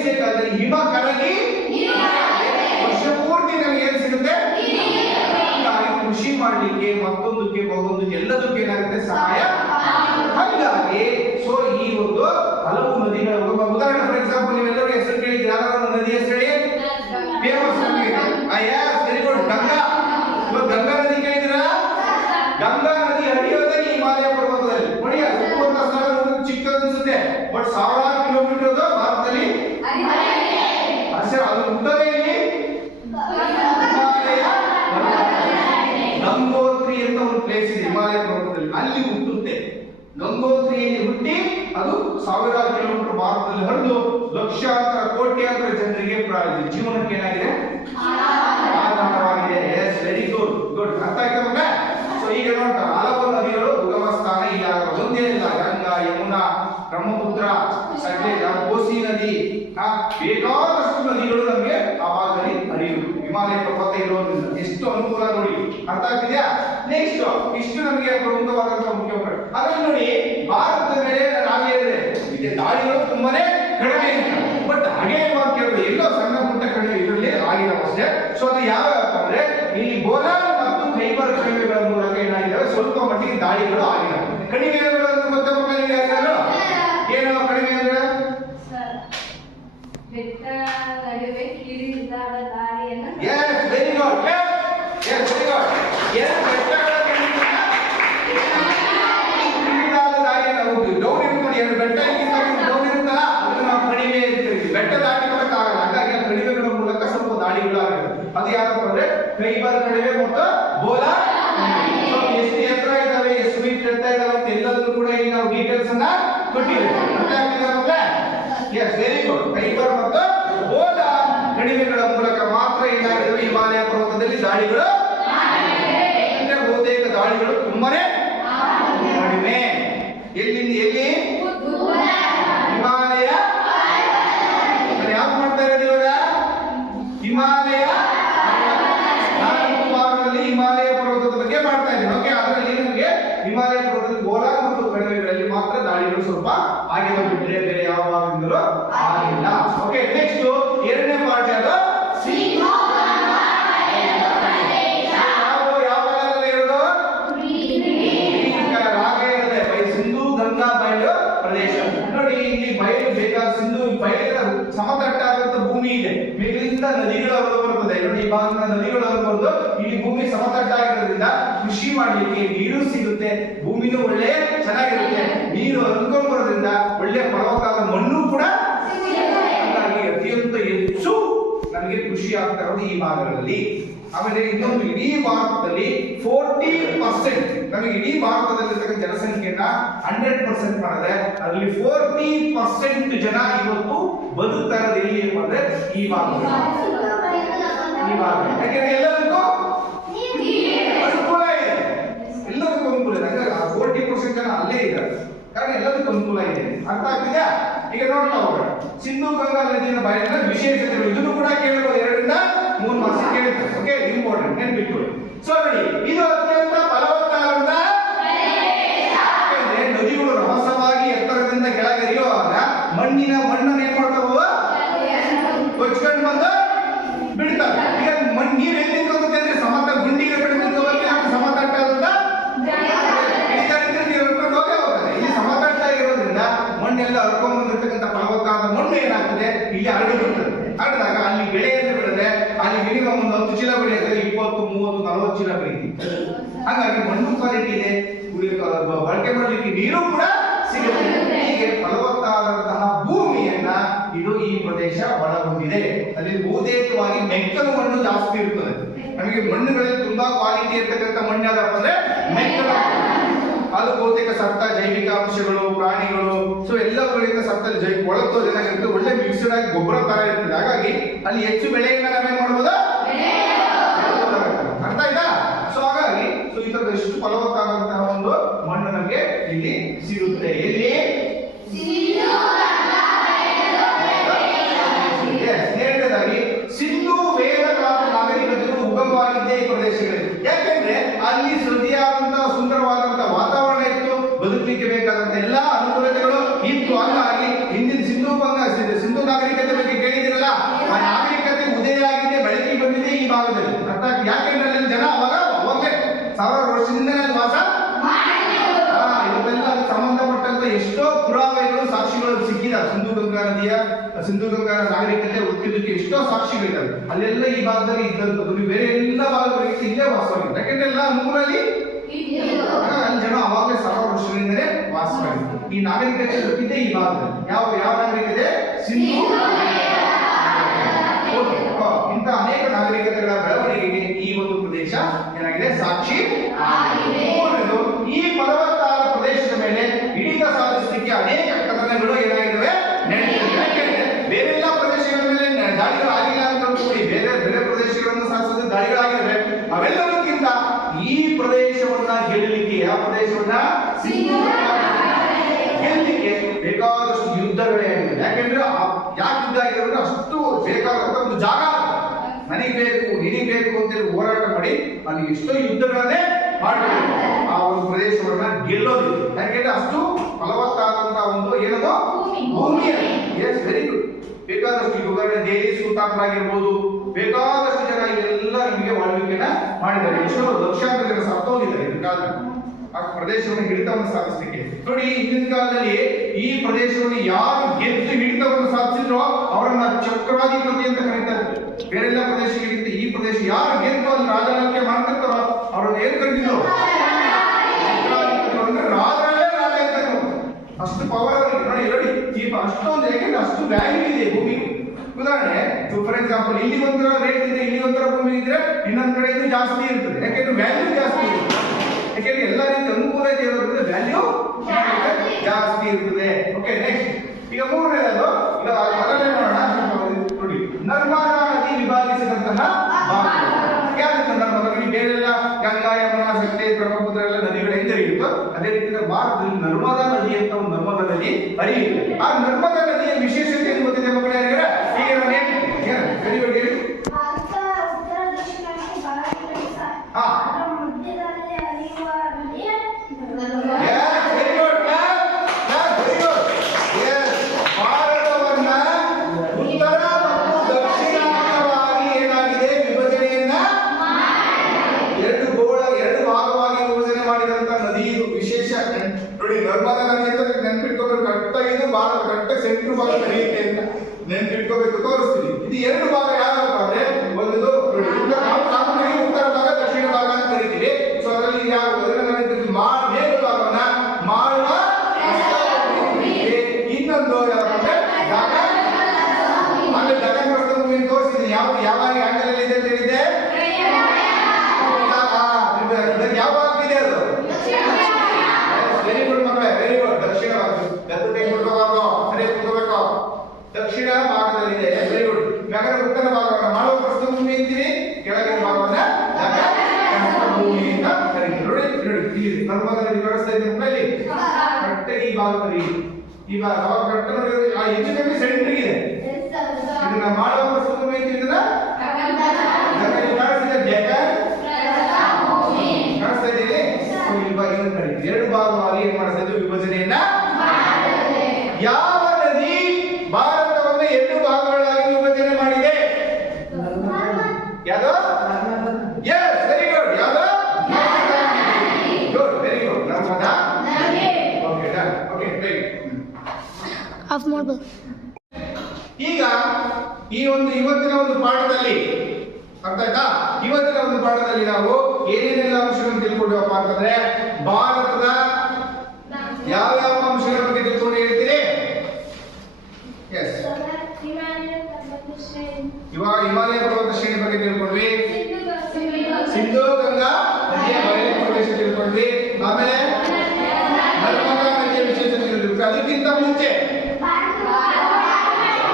ಬೇಸಿಗೆ ಕಾಲದಲ್ಲಿ ಹಿಮ ಕರಗಿ ವರ್ಷ ಪೂರ್ತಿ ನಮಗೆ ಏನ್ ಸಿಗುತ್ತೆ. ಹಾಗಾಗಿ ಕೃಷಿ ಮಾಡ್ಲಿಕ್ಕೆ ಮತ್ತೊಂದಕ್ಕೆ ಎಲ್ಲದಕ್ಕೆ ಏನಾಗುತ್ತೆ ಸಹಾಯ. ಹಾಗಾಗಿ ಸೊ ಈ ಒಂದು ಹಲವು ನದಿಗಳು ಉದಾಹರಣೆ ಫಾರ್ ಎಕ್ಸಾಂಪಲ್ ನೀವೆಲ್ಲರೂ ಹೆಸರು ಕೇಳಿದ್ರೆ ಯಾವ್ದಾದ್ರು ನದಿ ಹೆಸರು ಹೇಳಿ. Famous very good Ganga. ಇವಾಗ ಗಂಗಾ ನದಿ ಕೇಳಿದಿರಾ? ಗಂಗಾ ನದಿ ಹರಿಯೋದೇ ಈ ಹಿಮಾಲಯ ಪರ್ವತದಲ್ಲಿ. ನೋಡಿ ಸುತ್ತಮುತ್ತ ಸ್ಥಳ ಚಿಕ್ಕದನ್ಸುತ್ತೆ ಬಟ್ ಸಾವಿರಾರು ಕಿಲೋಮೀಟರ್ ಅದು ಭಾರತದಲ್ಲಿ. ಅದು ಹುಟ್ಟೋದೇ ಇಲ್ಲಿ ಹಿಮಾಲಯ. ಗಂಗೋತ್ರಿ ಅಂತ ಒಂದು ಪ್ಲೇಸ್ ಇದೆ ಹಿಮಾಲಯ ಪರ್ವತದಲ್ಲಿ, ಅಲ್ಲಿ ಹುಟ್ಟುತ್ತೆ. ಗಂಗೋತ್ರಿಯಲ್ಲಿ ಹುಟ್ಟಿ ಅದು ಸಾವಿರಾರು ಕಿಲೋಮೀಟರ್ ಭಾರತದಲ್ಲಿ ಹರಿದು ಲಕ್ಷಾಂತರ ಕೋಟ್ಯಾಂತರ ಜನರಿಗೆ ಜೀವನಕ್ಕೆ ಏನಾಗಿದೆ ಆಧಾರವಾಗಿದೆ. S very good good. ಅರ್ಥ ಆಯ್ತಾ ಮಗ? ಸೊ ಈಗ ನೋಡ್ತಾ ಹಲವು ನದಿಗಳು ಉಗಮ ಸ್ಥಾನ ಇಲ್ಲ, ಒಂದೇ ಇಲ್ಲ. ಗಂಗಾ, ಯಮುನಾ, ಬ್ರಹ್ಮಪುತ್ರ, ಸಟ್ಲೇಜ್, ಕೋಸಿ ನದಿ, ಬೇಕಾದಷ್ಟು ನದಿಗಳು ನಮಗೆ ಆ ಭಾಗದಲ್ಲಿ ಹರಿಯುವುದು. ಹಿಮಾಲಯ ಪರ್ವತ ಇರೋದ್ರಿಂದ ಎಷ್ಟು ಅನುಕೂಲ ನೋಡಿ. ಅರ್ಥ ಆಗ್ತಿದ್ಯಾ? ನೆಕ್ಸ್ಟ್ ಇಷ್ಟು ನಮಗೆ ಪ್ರಮುಖವಾದಂತಹ ಮುಖ್ಯ. ಅದರಲ್ಲಿ ನೋಡಿ ಭಾರತದ ಮೇಲೆ ನಾವೇ ಹೇಳಿದ್ರೆ ಇದೆ ದಾಳಿಗಳು ತುಂಬಾನೇ ಕಡಿಮೆ ಇದೆ. ಬಟ್ ಹಾಗೆ ಕೇಳಿದ್ರೆ ಎಲ್ಲೋ ಸಣ್ಣ ಪುಟ್ಟ ಕಡಿಮೆ ಇದರಲ್ಲಿ ಆಗಿದಾವೆ ಅಷ್ಟೇ. ಸೊ ಅದು ಯಾವ್ಯಾವ ಅಂದ್ರೆ ಇಲ್ಲಿ ಬೋಲಾನ್ ಮತ್ತು ಖೈಬರ್ ಕಣಿವೆಗಳ ಮೂಲಕ ಏನಾಗಿದ್ದಾವೆ ಸ್ವಲ್ಪ ಮಟ್ಟಿಗೆ ದಾಳಿಗಳು ಆಗಿದಾವೆ. ಕಣಿವೆಗಳನ್ನು ಗೊತ್ತ ಮಕ್ಕಳಿಗೆ ಆಗಿದಾವೆ. ಏನೋ ಕಡಿಮೆ ಅಂದ್ರೆ ಬೆಟ್ಟ ನಡುವೆ ಕಿರಿದಾದ ದಾರಿಯನ್ನು. yes very good yes very good yes ಬೆಟ್ಟಗಳ ಕಿರಿದಾದ ದಾರಿಯನ್ನು ಹೋಗಿ ಡೌನ್ ಇರ್ತದೆ. ಎರಡು ಬೆಟ್ಟ ಡೌನ್ ಇರುತ್ತಲ್ಲ ಅದನ್ನ ನಾವು ಕಣಿವೆ ಅಂತೀವಿ. ಬೆಟ್ಟ ದಾಟಿ ಬರಕ್ಕಾಗಲ್ಲ. ಹಾಗಾಗಿ ಕಣಿವೆಗಳ ಮೂಲಕ ಸ್ವಲ್ಪ ದಾಳಿಗಳು ಆಗುತ್ತೆ. ಅದು ಯಾಕಪ್ಪ ಅಂದ್ರೆ ಖೈಬರ್ ಕಣಿವೆ ಮತ್ತು ಬೋಲಾನ್. ಎಷ್ಟು ಎತ್ತರ ಇದಾವೆ, ಎಷ್ಟು ಮೀಟರ್ ಎತ್ತರ ಇದಾವೆ ಅಂತ ಎಲ್ಲದನ್ನು ಕೂಡ ಇಲ್ಲಿ ನಾವು ಡೀಟೇಲ್ಸ್ ಅನ್ನ ಕೊಟ್ಟಿದ್ದೇವೆ. S very good. ಖೈಬರ್ ಮತ್ತು ಬೋಲಾನ್ ಕಣಿವೆಗಳ ಮೂಲಕ ಮಾತ್ರ ಏನಾಗಿವೆ ಹಿಮಾಲಯ ಪರ್ವತದಲ್ಲಿ ದಾಳಿಗಳು. ಬಹುತೇಕ ದಾಳಿಗಳು ತುಂಬಾನೇ ಕಡಿಮೆ. ಎಲ್ಲಿಂದ ಎಲ್ಲಿ? ಹಿಮಾಲಯ. ಯಾವ್ದು ಮಾಡ್ತಾ ಇರೋದು ಇವಾಗ? ಹಿಮಾಲಯ ಭಾಗದಲ್ಲಿ ಹಿಮಾಲಯ ಪರ್ವತದ ಬಗ್ಗೆ ಮಾಡ್ತಾ ಇದ್ದೀವಿ. ಓಕೆ, ಅದರಲ್ಲಿ ನಮಗೆ ಹಿಮಾಲಯ ಪರ್ವತದ ಗೋಲಾನ್ ಮತ್ತು ಕಣಿವೆಗಳಲ್ಲಿ ಮಾತ್ರ ದಾಳಿಗಳು ಸ್ವಲ್ಪ ಆಗಿವೆ, ಬಿಟ್ಟರೆ ಬೇರೆ ಯಾವ ಭಾಗದಿಂದಲೂ ಆಗಿಲ್ಲ. ಓಕೆ, ನೆಕ್ಸ್ಟ್ ಎರಡನೇ ಪಾರ್ಟ್ ಯಾವುದು? ನೋಡಿ ಇಲ್ಲಿ ಬಯಲು ಬೇಕಾದ ಸಿಂಧು ಬಯಲಿನ ಸಮತಟ್ಟಾದಂತ ಭೂಮಿ ಇದೆ. ಮೇಲಿಂದ ನದಿಗಳು ಹರಿದು ಬರುತ್ತದೆ. ನೋಡಿ ಈ ಭಾಗದ ನದಿಗಳು ಹರಿದು ಬರುದು ಇಲ್ಲಿ ಭೂಮಿ ಸಮತಟ್ಟಾಗಿರೋದ್ರಿಂದ ಕೃಷಿ ಮಾಡ್ಲಿಕ್ಕೆ ನೀರು ಸಿಗುತ್ತೆ, ಭೂಮಿನೂ ಒಳ್ಳೆ ಚೆನ್ನಾಗಿರುತ್ತೆ. ನೀರು ಹರಿದುಕೊಂಡು ಬರೋದ್ರಿಂದ ಒಳ್ಳೆ ಫಲವತ್ತಾದ ಮಣ್ಣು ಕೂಡ ಹಾಗಾಗಿ ಅತ್ಯಂತ ಹೆಚ್ಚು ನಮಗೆ ಕೃಷಿ ಆಗ್ತಾ ಇರೋದು ಈ ಭಾಗಗಳಲ್ಲಿ. ಆಮೇಲೆ ಇನ್ನೊಂದು ಇಡೀ ಭಾರತದಲ್ಲಿ 40% ನಮಗೆ ಇಡೀ ಭಾರತದಲ್ಲಿರ್ತಕ್ಕಂಥ ಜನಸಂಖ್ಯೆಯನ್ನ 100% ಮಾಡಿದ್ರೆ ಅದರಲ್ಲಿ 40% ಜನ ಇವತ್ತು ಬದುಕ್ತಾ ಇರೋದು ಎಲ್ಲಿ ಅಂದ್ರೆ ಈ ಭಾಗದಲ್ಲಿ. ಈ ಭಾಗ ಯಾಕೆಂದ್ರೆ ಎಲ್ಲದಕ್ಕೂ ಅನುಕೂಲ ಇದೆ. ಎಲ್ಲದಕ್ಕೂ ಅನುಕೂಲ ಇದೆ. ಹಾಗಾಗಿ 40% ಜನ ಅಲ್ಲೇ ಇದ್ದಾರೆ. ಕಾರಣ ಎಲ್ಲದಕ್ಕೂ ಅನುಕೂಲ ಇದೆ. ಅರ್ಥ ಆಗ್ತಿದ್ಯಾ? ಈಗ ನೋಡ್ತಾ ಹೋಗೋಣ. ಸಿಂಧು ಗಂಗಾ ನದಿಯ ಬಯಲಿನ ವಿಶೇಷತೆಗಳು. ಇದನ್ನು ಕೂಡ ಕೇಳಬಹುದು. 2 ರಿಂದ 3 ಮಾರ್ಕ್ಸ್ ಕೇಳುತ್ತೆ. Okay, important ನೆನಪಿಟ್ಕೊಳ್ಳಿ. ಸೊ ನೋಡಿ, ಇದು ಅತ್ಯಂತ ಫಲವತ್ತಾದಂತ ನದಿಗಳು ರಭಸವಾಗಿ ಎತ್ತರದಿಂದ ಕೆಳಗರಿಯುವಾಗ ಮಣ್ಣನ್ನು ಏನ್ ಮಾಡ್ತಾವ? ಕೊಚ್ಕೊಂಡು ಬಂದು ಬಿಡ್ತಾರೆ. ಈಗ ನೀರ್ ಎಲ್ಲಿ ನಿಂತ್ಕೊಳುತ್ತೆ ಅಂದ್ರೆ ಸಮತ ಗುಂಡಿಗೆ ಬಿಟ್ಟು ನಿಂತ್ಕೊಳ್ಳೋಕೆ ಸಮತಟ್ಟಾದಂತ ಇಲ್ಲಿ ಸಮತಟ್ಟಾಗಿರೋದ್ರಿಂದ ಮಣ್ಣೆಲ್ಲ ಹರ್ಕೊಂಡ್ ಬಂದಿರ್ತಕ್ಕಂಥ ಫಲವತ್ತಾದ ಮಣ್ಣು ಏನಾಗ್ತದೆ ಇಲ್ಲಿ ಹರಡಿ ಬಿಡ್ತದೆ. ಹರಡಿದಾಗ ಅಲ್ಲಿ ಬೆಳೆಯನ್ನು ಬೆಳೆದ್ರೆ ಅಲ್ಲಿ ಮಿನಿಮಮ್ ಒಂದು 10 ಚೀಲ ಬೆಳೆಯುತ್ತೆ, 20, 30, 40 ಚೀಲ ಬೆಳೀತೀವಿ. ಹಾಗಾಗಿ ಮಣ್ಣು ಕ್ವಾಲಿಟಿ ಇದೆ, ಬಳಕೆ ಮಾಡಲಿಕ್ಕೆ ನೀರು ಕೂಡ ಸಿಗುತ್ತೆ. ಹೀಗೆ ಫಲವತ್ತಾದಂತಹ ಭೂಮಿಯನ್ನ ಇದು ಈ ಪ್ರದೇಶ ಒಳಗೊಂಡಿದೆ. ಅಲ್ಲಿ ಬಹುತೇಕವಾಗಿ ಮೆಕ್ಕಲು ಮಣ್ಣು ಜಾಸ್ತಿ ಇರ್ತದೆ. ನಮಗೆ ಮಣ್ಣುಗಳಲ್ಲಿ ತುಂಬಾ ಕ್ವಾಲಿಟಿ ಇರ್ತಕ್ಕಂಥ ಮಣ್ಣು ಯಾವ್ದಪ್ಪ ಅಂದ್ರೆ ಮೆಕ್ಕಲು. ಅದು ಬಹುತೇಕ ಸತ್ತ ಜೈವಿಕ ಅಂಶಗಳು, ಪ್ರಾಣಿಗಳು, ಸೊ ಎಲ್ಲವುಗಳಿಂದ ಸತ್ತ ಒಳತೋ ಏನಾಗಿರುತ್ತೆ ಒಳ್ಳೆ ಮಿಕ್ಸ್ಡ್ ಆಗಿ ಗೊಬ್ಬರ ತರ ಇರ್ತದೆ. ಹಾಗಾಗಿ ಅಲ್ಲಿ ಹೆಚ್ಚು ಬೆಳೆಯನ್ನ ನಾವೇನ್ ಮಾಡ್ಬೋದು? ಅರ್ಥ ಆಯ್ತಾ? ಸೊ ಹಾಗಾಗಿ ಸೊ ಈ ತರದ ಎಷ್ಟು ಫಲವತ್ತಾದಂತಹ ಒಂದು ಮಣ್ಣು ನಮಗೆ ಇಲ್ಲಿ ಸಿಗುತ್ತೆ. ಎಲ್ಲಿ? ಎರಡನೇದಾಗಿ ಸಿಂಧು ವೇದಕಾಲ ನಾಗರಿಕತೆಗಳು ಉಗಮವಾಗಿದ್ದೇ ಈ ಪ್ರದೇಶಗಳಲ್ಲಿ. ಯಾಕೆಂದ್ರೆ ಅಲ್ಲಿ ಸೃತಿಯಾದಂತಹ ಸುಂದರವಾದಂತಹ ವಾತಾವರಣ ಇತ್ತು, ಬದುಕಲಿಕ್ಕೆ ಬೇಕಾದಂತ ಎಲ್ಲಾ ಅನುಕೂಲತೆಗಳು ಇತ್ತು. ಹಾಗಾಗಿ ಹಿಂದಿನ ಸಿಂಧು ನಾಗರಿಕತೆ ಬಗ್ಗೆ ಆ ನಾಗರಿಕತೆ ಉದಯ ಆಗಿದೆ, ಬೆಳಕಿಗೆ ಬಂದಿದೆ ಈ ಭಾಗದಲ್ಲಿ. ಅರ್ಥ ಯಾಕೆಂದ್ರೆ ಅಲ್ಲಿ ಜನ ಅವಾಗಲೇ ಸಾವಿರಾರು ವರ್ಷದಿಂದ ವಾಸ ಇದೆಲ್ಲ ಸಂಬಂಧಪಟ್ಟಂತ ಎಷ್ಟೋ ಪುರಾವೆಗಳು ಸಾಕ್ಷಿಗಳು ಸಿಕ್ಕಿದಾವೆ. ಸಿಂಧು ಗಂಗಾ ನಾಗರಿಕತೆ ಹುಟ್ಟಿದಕ್ಕೆ ಎಷ್ಟೋ ಸಾಕ್ಷಿಗಳಿದ್ದಾವೆ. ಅಲ್ಲೆಲ್ಲ ಈ ಭಾಗದಲ್ಲಿ ಇದ್ದಂಥದ್ದು ಬೇರೆ ಎಲ್ಲ ಭಾಗಗಳಿಗೆ ಇಲ್ಲೇ ವಾಸವಾಗಿತ್ತು. ಯಾಕೆಂದ್ರೆ ಎಲ್ಲ ಅನುಕೂಲಲ್ಲಿ ಅಲ್ಲಿ ಜನ ಅವಾಗಲೇ ಸಾವಿರ ವರ್ಷಗಳಿಂದಲೇ ವಾಸವಾಗಿತ್ತು. ಈ ನಾಗರಿಕತೆ ಹುಟ್ಟಿದ್ದೆ ಈ ಭಾಗದಲ್ಲಿ. ಯಾವ ನಾಗರಿಕತೆ? ಸಿಂಧು. ಇಂಥ ಅನೇಕ ನಾಗರಿಕತೆಗಳ ಬೆಳವಣಿಗೆಗೆ ಈ ಒಂದು ಪ್ರದೇಶ ಏನಾಗಿದೆ? ಸಾಕ್ಷಿ. ಈ ಪರ್ವತಾದ ಪ್ರದೇಶದ ಮೇಲೆ ಹಿಡಿತ ಸಾಧಿಸಲಿಕ್ಕೆ ಅನೇಕ ಕದನಗಳು ಏನಾಗಿದ್ದಾವೆ? ಬೇರೆಲ್ಲ ಪ್ರದೇಶಗಳ ಮೇಲೆ ದಾಳಿಗಳಾಗಿಲ್ಲ ಅಂತ ಕೂಡಿ ಬೇರೆ ಪ್ರದೇಶಗಳನ್ನು ಸಾಧಿಸೋದು ದಾಳಿಗಳಾಗಿದ್ದಾವೆ. ಅವೆಲ್ಲದಕ್ಕಿಂತ ಈ ಪ್ರದೇಶವನ್ನ ಗೆಲ್ಲಲಿಕ್ಕೆ, ಯಾವ ಪ್ರದೇಶವನ್ನ ಗೆಲ್ಲಲಿಕ್ಕೆ ಬೇಕಾದಷ್ಟು ಯುದ್ಧಗಳೇ ಆಗಿದೆ. ಯಾಕೆಂದ್ರೆ ಯಾಕೆ ಯುದ್ಧ ಆಗಿದೆ ಅಂದ್ರೆ ಅಷ್ಟು ಬೇಕಾದಂತ ಒಂದು ಜಾಗ ನನಗೆ ಬೇಕು ನಿನಗೆ ಬೇಕು ಅಂತೇಳಿ ಹೋರಾಟ ಮಾಡಿ ಅಲ್ಲಿ ಎಷ್ಟೋ ಯುದ್ಧಗಳನ್ನೇ ಮಾಡಬೇಕು ಆ ಒಂದು ಪ್ರದೇಶವನ್ನ ಗೆಲ್ಲೋದು. ಯಾಕೆಂದ್ರೆ ಅಷ್ಟು ಫಲವತ್ತಾದಂತಹ ಒಂದು ಏನದು ಭೂಮಿ. Yes, very good. ಬೇಕಾದಷ್ಟು ಈಗ ಉದಾಹರಣೆ ದೆಹಲಿ ಸುಲ್ತಾನರಾಗಿರ್ಬೋದು, ಬೇಕಾದಷ್ಟು ಜನ ಇಲ್ಲೆಲ್ಲ ನಮಗೆ ಆಳ್ವಿಕೆನ ಮಾಡಿದ್ದಾರೆ. ಎಷ್ಟೋ ಲಕ್ಷಾಂತರ ಜನ ಸತ್ತೋಗಿದ್ದಾರೆ ಈ ಕಾಲದಲ್ಲಿ ಆ ಪ್ರದೇಶವನ್ನು ಹಿಡಿತವನ್ನು ಸಾಧಿಸಲಿಕ್ಕೆ. ನೋಡಿ, ಹಿಂದಿನ ಕಾಲದಲ್ಲಿ ಈ ಪ್ರದೇಶವನ್ನು ಯಾರು ಗೆದ್ದು ಹಿಡಿತವನ್ನು ಸಾಧಿಸಿದ್ರೋ ಅವರನ್ನ ಚಕ್ರಾಧಿಪತಿ ಅಂತ ಕರೀತಾರೆ. ಬೇರೆಲ್ಲ ಪ್ರದೇಶಗಳಿಗಿಂತ ಈ ಪ್ರದೇಶ ಯಾರು ಗೆದ್ದು ಅಲ್ಲಿ ರಾಜಾಳ್ವಿಕೆ ಮಾಡ್ತಿರ್ತಾರೋ ಅವ್ರನ್ನ ಏನ್ ಕರೀತಿದ್ರು? ಅಂದ್ರೆ ರಾಜರಲ್ಲೇ ರಾಜ ಅಂತ. ಅಷ್ಟು ಪವರ್ ಅವರಿಗೆ. ನೋಡಿ ಈ ಅಷ್ಟೊಂದು, ಯಾಕೆಂದ್ರೆ ಅಷ್ಟು ವ್ಯಾಲ್ಯೂ ಇದೆ ಭೂಮಿಗೆ. ಉದಾಹರಣೆ, ಫಾರ್ ಎಕ್ಸಾಂಪಲ್, ಇಲ್ಲಿ ಒಂಥರ ರೇಟ್ ಇದೆ, ಇಲ್ಲಿ ಒಂಥರ ಭೂಮಿ ಇದ್ರೆ ಇನ್ನೊಂದ್ ಕಡೆ ಇದು ಜಾಸ್ತಿ ಇರ್ತದೆ. ಯಾಕೆಂದ್ರೆ ವ್ಯಾಲ್ಯೂ ಜಾಸ್ತಿ ಇರುತ್ತೆ. ಯಾಕೆಂದ್ರೆ ಎಲ್ಲ ರೀತಿ ಅನುಕೂಲತೆ ಇರೋದ್ರಿಂದ ವ್ಯಾಲ್ಯೂ ಜಾಸ್ತಿ ಇರ್ತದೆ. ಓಕೆ, ನೆಕ್ಸ್ಟ್ ಈಗ ಮೂರನೇದು, ಈಗ ಅದನ್ನೇ ನೋಡೋಣ. ನೋಡಿ, ನರ್ಮದಾ ನದಿ ವಿಭಾಗಿಸಿದಂತಹ ಭಾಗ ಯಾವ್ದು? ನರ್ಮದಾ ನದಿ ಬೇರೆಲ್ಲ ಗಂಗಾ, ಯಮುನಾ, ಸತ್ಯ, ಬ್ರಹ್ಮಪುತ್ರ ಎಲ್ಲ ನದಿಗಳು ಹೆಂಗೆ ಹರಿಯುತ್ತೋ ಅದೇ ರೀತಿ ಭಾರತದಲ್ಲಿ ನರ್ಮದಾ ನದಿ ಅಂತ ಒಂದು ನರ್ಮದಾ ನದಿ ಹರಿಯುತ್ತೆ. ಆ ನರ್ಮದಾ ನದಿಯ ವಿಶೇಷತೆ ಏನು ಗೊತ್ತಿದೆ ಮಕ್ಕಳೇ? ಈಗ ಭಾರತವನ್ನ ಉತ್ತರ ಮತ್ತು ದಕ್ಷಿಣವಾಗಿ ಏನಾಗಿದೆ ವಿಭಜನೆಯನ್ನ ಎರಡು ಭಾಗವಾಗಿ ವಿಭಜನೆ ಮಾಡಿದಂತ ನದಿ. ಇದು ವಿಶೇಷ. ನೋಡಿ, ನರ್ಮದಾ ನದಿ ಅಂತ ನೆನ್ಪಿಟ್ಕೋಬೇಕು. ಕರೆಕ್ಟಾಗಿ ಭಾರತ ಕರೆಕ್ಟ್ ಸೆಂಟ್ರ್ ಭಾಗ ನಡೆಯುತ್ತೆ ಅಂತ ನೆನ್ಪಿಟ್ಕೋಬೇಕು. ತೋರಿಸ್ತೀನಿ. ಇದು ಎರಡು ಭಾಗ ಯಾವ್ದಪ್ಪ ಅಂದ್ರೆ, ಒಂದು ಸಾಮಾನ್ಯವಾಗಿ ಉತ್ತರ ಭಾಗ, ದಕ್ಷಿಣ ಭಾಗ ಅಂತ ಕರಿತೀವಿ. ಸೊ ಅದರಲ್ಲಿ ಮೇಲು ಭಾಗವನ್ನ ಮಾಳುವ, ಇನ್ನೊಂದು ಯಾವಂದ್ರೆ ಆಮೇಲೆ ದಕ್ಕನ್ ಪ್ರಸ್ಥಭೂಮಿ ತೋರಿಸಿದ್ದೀನಿ. ಯಾವ ಆಂಗಲ್ ಅಲ್ಲಿ ಇದೆ ಅಂತ ಹೇಳಿದೆ? ಯಾವ ಆಗ್ತಿದೆ ಅದು? ವೆರಿ ಗುಡ್ ಮಕ್ಕಳೇ, ವೆರಿ ಗುಡ್. ದಕ್ಷಿಣ ಭಾಗ. ಗದ್ದು ಕೈ ಮುಟ್ಕೋಬಾರ್ದು, ಸರಿ ಕುತ್ಕೋಬೇಕು. ದಕ್ಷಿಣ ಭಾಗದಲ್ಲಿದೆ. Very good. ಮ್ಯಾಗರ ಉತ್ತರ ಭಾಗವನ್ನ ಮಾಳುವ ಪ್ರಸ್ಥಭೂಮಿ ಅಂತೀವಿ, ಕೆಳಗಿನ ಭಾಗವನ್ನ ಪ್ರಸ್ಥಭೂಮಿ ಅಂತ ಕರೀತೀವಿ. ನೋಡಿ ಇಲ್ಲಿ ನರ್ಮದಾ ನದಿ ವ್ಯವಸ್ಥೆ ಇದೆ ಇಲ್ಲಿ ಕರೆಕ್ಟ್ ಈ ಭಾಗದಲ್ಲಿ. ಈ ಭಾಗ ಅವಾಗ ಕರೆಕ್ಟ್ ನೋಡಿ, ಆ ಹೆಚ್ಚು ಕಮ್ಮಿ ಸೆಂಟ್ರಿಗೆ ಇದೆ. ಇದನ್ನ ಮಾಳುವ ಪ್ರಸ್ಥಭೂಮಿ ಅಂತ ಇದನ್ನ ಕಾಣಿಸ್ತಾ ಇದ್ದೀವಿ. ಎರಡು ಭಾಗವಾಗಿ ಏನ್ ಮಾಡ್ತಾ ಇದ್ವಿ? ವಿಭಜನೆಯನ್ನ. ಯಾವ ನದಿ ಭಾರತವನ್ನು ಎರಡು ಭಾಗಗಳಾಗಿ ವಿಭಜನೆ ಮಾಡಿದೆ? ಯಾವುದು? Yes, very good. ಯಾವುದು? Good, very good. Narmada. Okay, done. Okay, right. Off ಮಾಡ್ಬೋದು. ಈಗ ಇವತ್ತಿನ ಒಂದು ಪಾಠದಲ್ಲಿ ಅರ್ಥ ಆಯ್ತಾ? ಇವತ್ತಿನ ಒಂದು ಪಾಠದಲ್ಲಿ ನಾವು ಏನೇನೆಲ್ಲ ಅಂಶಗಳನ್ನು ತಿಳ್ಕೊಂಡವಪ್ಪ ಅಂತಂದ್ರೆ, ಭಾರತದ ಯಾವ್ಯಾವ ಅಂಶಗಳ ಬಗ್ಗೆ ತಿಳ್ಕೊಂಡು ಹೇಳ್ತೀರಿ? ಎಸ್, ಇವಾಗ ಹಿಮಾಲಯ ಪರ್ವತ ಶ್ರೇಣಿ ಬಗ್ಗೆ ತಿಳ್ಕೊಂಡ್ವಿ. ಸಿಂಧು ಗಂಗಾ ನದಿಯ ಬಯಲು ಪ್ರದೇಶ ತಿಳ್ಕೊಂಡ್ವಿ. ಆಮೇಲೆ ನರ್ಮದಾ ನದಿಯ ವಿಶೇಷ ತಿಳ್ಕೊಂಡ್ವಿ. ಅದಕ್ಕಿಂತ ಮುಂಚೆ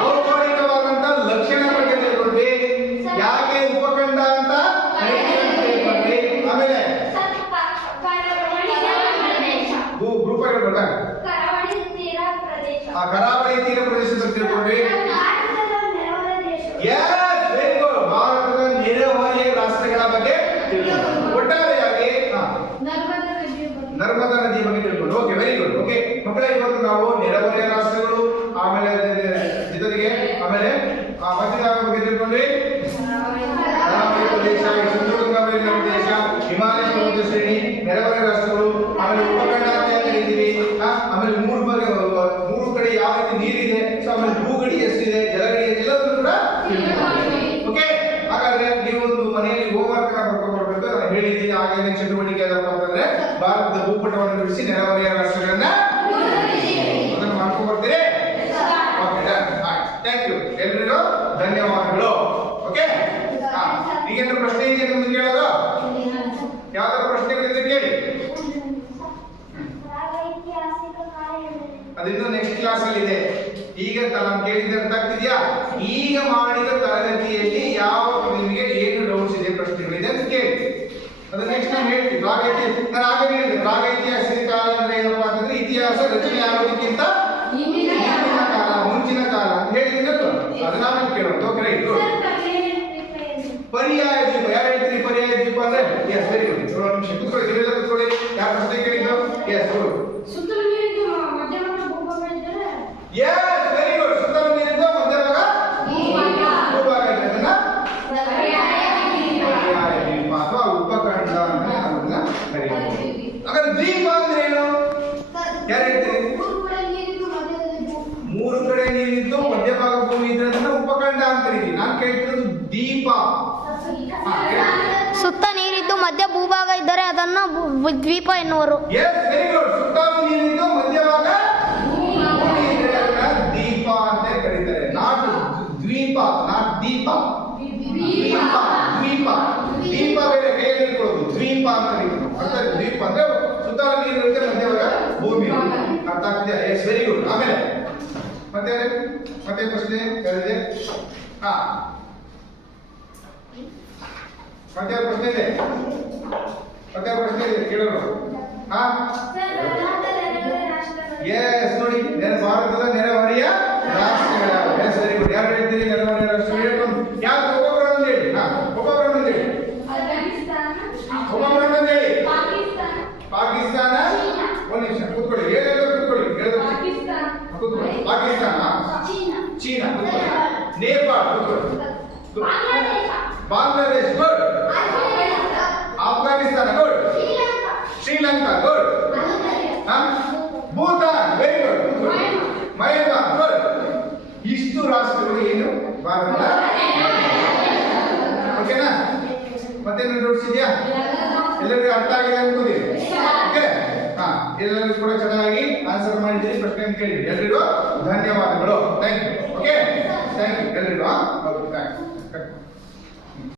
ಭೌಗೋಳಿಕವಾದಂತ ಲಕ್ಷಣ ಬಗ್ಗೆ ತಿಳ್ಕೊಂಡ್ವಿ. ಯಾಕೆ ಉಪಖಂಡ ಅಂತ ತಿಳ್ಕೊಂಡ್ವಿ. ಆಮೇಲೆ ಭೂಪಟಗಳು ಬರ್ತಾ ಆ ಕರಾವಳಿ ತೀರ ಪ್ರದೇಶ ಬಗ್ಗೆ ತಿಳ್ಕೊಂಡ್ವಿ. ಭಾರತದ ನೆರೆಹೊರೆಯ ರಾಷ್ಟ್ರಗಳ ಬಗ್ಗೆ ಒಟ್ಟಾರೆಯಾಗಿ ನರ್ಮದಾ ನದಿ ಬಗ್ಗೆ ತಿಳ್ಕೊಂಡು. Okay, very good. ಓಕೆ ಮಕ್ಕಳೇ, ಇವತ್ತು ನಾವು ನೆರೆಹೊರೆಯ ರಾಷ್ಟ್ರ ಆಮೇಲೆ ಮತ್ತೆ ಯಾವ ಬಗ್ಗೆ ತಿಳ್ಕೊಂಡ್ವಿ? ಕರಾವಳಿ ಪ್ರದೇಶ, ಸಿಂಧೂ ಗಂಗಾ ಮೇಲಿನ ಪ್ರದೇಶ, ಹಿಮಾಲಯ ಪರ್ವತ ಶ್ರೇಣಿ, ನೆರೆಹೊರೆ ರಾಷ್ಟ್ರಗಳು, ಆಮೇಲೆ ಉಪಖಂಡ ಅಂತ ಕರೀತೀವಿ. ಆಮೇಲೆ ಮೂರು ಕಡೆ ಯಾವ ರೀತಿ ನೀರಿದೆ, ಆಮೇಲೆ ಭೂಗಡಿ ಎಷ್ಟಿದೆ, ಜಲಗಡಿ ಎಲ್ಲವನ್ನೂ ಕೂಡ ಓಕೆ. ಹಾಗಾದ್ರೆ ನೀವು ಒಂದು ಮನೆಯಲ್ಲಿ ಹೋಮ್ವರ್ಕ್ ಬರ್ಕೊಬರ್ಬೇಕು. ನಾನು ಹೇಳಿದ್ದೀನಿ ಆಗಲೇ ಚಟುವಟಿಕೆ ಏನಪ್ಪ ಅಂತಂದ್ರೆ ಭಾರತದ ಭೂಪಟವನ್ನು ಬಿಡಿಸಿ ನೆರೆಹೊರೆಯ ರಾಷ್ಟ್ರಗಳನ್ನ ಅದನ್ನು ಮಾಡ್ಕೊಂಡ್ಬರ್ತೀರಿ. ಓಕೆ, ಥ್ಯಾಂಕ್ ಯು ಎಲ್ರಿಗೂ ಧನ್ಯವಾದಗಳು. ಓಕೆ, ಈಗೇನು ಪ್ರಶ್ನೆ ಇದೆ ನಿಮ್ಗೆ ಕೇಳೋದು? ಯಾವ್ದಾದ್ರು ಪ್ರಶ್ನೆಗಳಿದ್ರೆ ಕೇಳಿ. ಅದಿನ್ನು ನೆಕ್ಸ್ಟ್ ಕ್ಲಾಸ್ ಅಲ್ಲಿ ಇದೆ. ಈಗ ನಾನು ಕೇಳಿದ ಅರ್ಥ ಆಗ್ತಿದ್ಯಾ? ಈಗ ಮಾಡಿದ ತರಗತಿಯಲ್ಲಿ ಯಾವ ನಿಮಗೆ ಏನು ಡೌಟ್ಸ್ ಇದೆ, ಪ್ರಶ್ನೆಗಳಿದೆ ಅಂತ ಕೇಳಿ. ಅದು ನೆಕ್ಸ್ಟ್ ನಾನು ಹೇಳ್ತೀನಿ. ನಾನು ಆಗಲೇ ಹೇಳಿದೆ, ಪ್ರಾಗೈತಿಹಾಸಿಕ ಕಾಲ ಅಂದ್ರೆ ಏನಪ್ಪಾ ಅಂತಂದ್ರೆ ಇತಿಹಾಸ ರಚನೆ ಆಗೋದಕ್ಕಿಂತ ಮುಂಚಿನ ಕಾಲ ಅಂತ ಹೇಳಿದ್ದೀನಲ್ಲ, ಅದನ್ನ ನಾನು ಕೇಳೋದು. Okay, right, good. ಪರ್ಯಾಯ ದ್ವೀಪ ಯಾರು ಹೇಳ್ತೀರಿ? ಪರ್ಯಾಯ ದ್ವೀಪ ಅಂದ್ರೆ ಎಸ್, ವೆರಿ ಗುಡ್. ಒಂದು ನಿಮಿಷ ಕೂತ್ಕೊಳ್ಳಿ, ನೀವೆಲ್ಲ ಕೂತ್ಕೊಳ್ಳಿ. ಯಾರು ಪ್ರಶ್ನೆ ಕೇಳಿದ್ರು? Yes, good. Yes, very good. ಸುತ್ತಲೂ ನೀರಿದ್ದು ಮಧ್ಯಭಾಗ ಭೂಭಾಗ ಇದೆ. ಅದನ್ನ ಪರ್ಯಾಯ ದ್ವೀಪ ಅಥವಾ ಉಪಖಂಡ ಅಂತ ಅದನ್ನ ಕರೀತೀವಿ. ಹಾಗಾದ್ರೆ ದ್ವೀಪ ಅಂದ್ರೆ ಏನು? ಯಾರು ಹೇಳ್ತೀರಿ? ಮೂರು ಕಡೆ ನೀರಿದ್ದು ಮಧ್ಯಭಾಗ ಭೂಮಿ ಇದ್ರೆ ಅದನ್ನ ಉಪಖಂಡ ಅಂತ ಕರೀತೀವಿ. ನಾನು ಕೇಳ್ತಿರೋದು ದ್ವೀಪ. ಸುತ್ತ ನೀರಿದ್ದು ಮಧ್ಯ ಭೂಭಾಗ ಇದ್ದರೆ ಅದನ್ನು ದ್ವೀಪ ಎನ್ನುವರು. Yes, very good. ಸುತ್ತಲೂ ನೀರಿದ್ದು ಮಧ್ಯಭಾಗ ಭೂಮಿ ಇದ್ರೆ ಅದನ್ನ ದ್ವೀಪ ಅಂತ ಕರೀತಾರೆ. ನಾಟ್ ದ್ವೀಪ, ನಾಟ್ ದೀಪ. ದ್ವೀಪ, ದ್ವೀಪ, ದೀಪ ಬೇರೆ ಕೈಯಲ್ಲಿ ಇಟ್ಕೊಳ್ಳೋದು. ದ್ವೀಪ ಅಂತ ಕರೀತಾರೆ. ಅರ್ಥ? ದ್ವೀಪ ಅಂದ್ರೆ ಸುತ್ತಲೂ ನೀರು ಇರುತ್ತೆ, ಮಧ್ಯಭಾಗ ಭೂಮಿ. ಅರ್ಥ ಆಗ್ತಿದೆಯಾ? S, very good. ಆಮೇಲೆ ಮತ್ತೆ ಪ್ರಶ್ನೆ ಕೇಳಿದೆ. ಮತ್ತೆ ಪ್ರಶ್ನೆ ಇದೆ, ಕೇಳೋಣ. ಎಸ್, ನೋಡಿ, ಭಾರತದ ನೆರೆಹೊರೆಯ ರಾಷ್ಟ್ರಗಳ. Yes, very good. ಯಾರು ಹೇಳ್ತೀರಿ ನೆರೆಹೊರೆಯ ರಾಷ್ಟ್ರ? ಹೇಳ್ಕೊಂಡು ಯಾರು ಒಬ್ಬೊಬ್ಬರು ಅಂತ ಹೇಳಿ. ಒಬ್ಬೊಬ್ಬರು ಅಂತ ಹೇಳಿ. ಒಬ್ಬೊಬ್ಬರು ಅಂತ ಹೇಳಿ. ಪಾಕಿಸ್ತಾನ. ಒಂದು ನಿಮಿಷ ಕೂತ್ಕೊಳ್ಳಿ, ಹೇಳೋದು ಕೂತ್ಕೊಳ್ಳಿ, ಹೇಳೋದು ಕೂತ್ಕೊಳ್ಳಿ. ಪಾಕಿಸ್ತಾನ, ಚೀನಾ ಕೂತ್ಕೊಳ್ಳಿ, ನೇಪಾಳ ಕೂತ್ಕೊಳ್ಳಿ, Bangladesh good, Afghanistan good, Sri Lanka good, Bhutan very good, Myanmar good. ಇಷ್ಟು ರಾಷ್ಟ್ರಗಳು ಏನು ಭಾರತ. ಓಕೆನಾ? ಮತ್ತೇನು ಡೌಟ್ಸ್ ಇದೆಯಾ? ಎಲ್ಲರಿಗೂ ಅರ್ಥ ಆಗಿದೆ ಅನ್ಕೋತೀವಿ. ಓಕೆ, ಎಲ್ಲರಿಗೂ ಕೂಡ ಚೆನ್ನಾಗಿ ಆನ್ಸರ್ ಮಾಡಿದ್ದೀರಿ, ಪ್ರಶ್ನೆ ಕೇಳಿದ್ರಿ. ಎಲ್ರಿಗೂ ಧನ್ಯವಾದಗಳು. Thank you. Okay, thank you ಎಲ್ರಿಗೂ. Okay, thank you.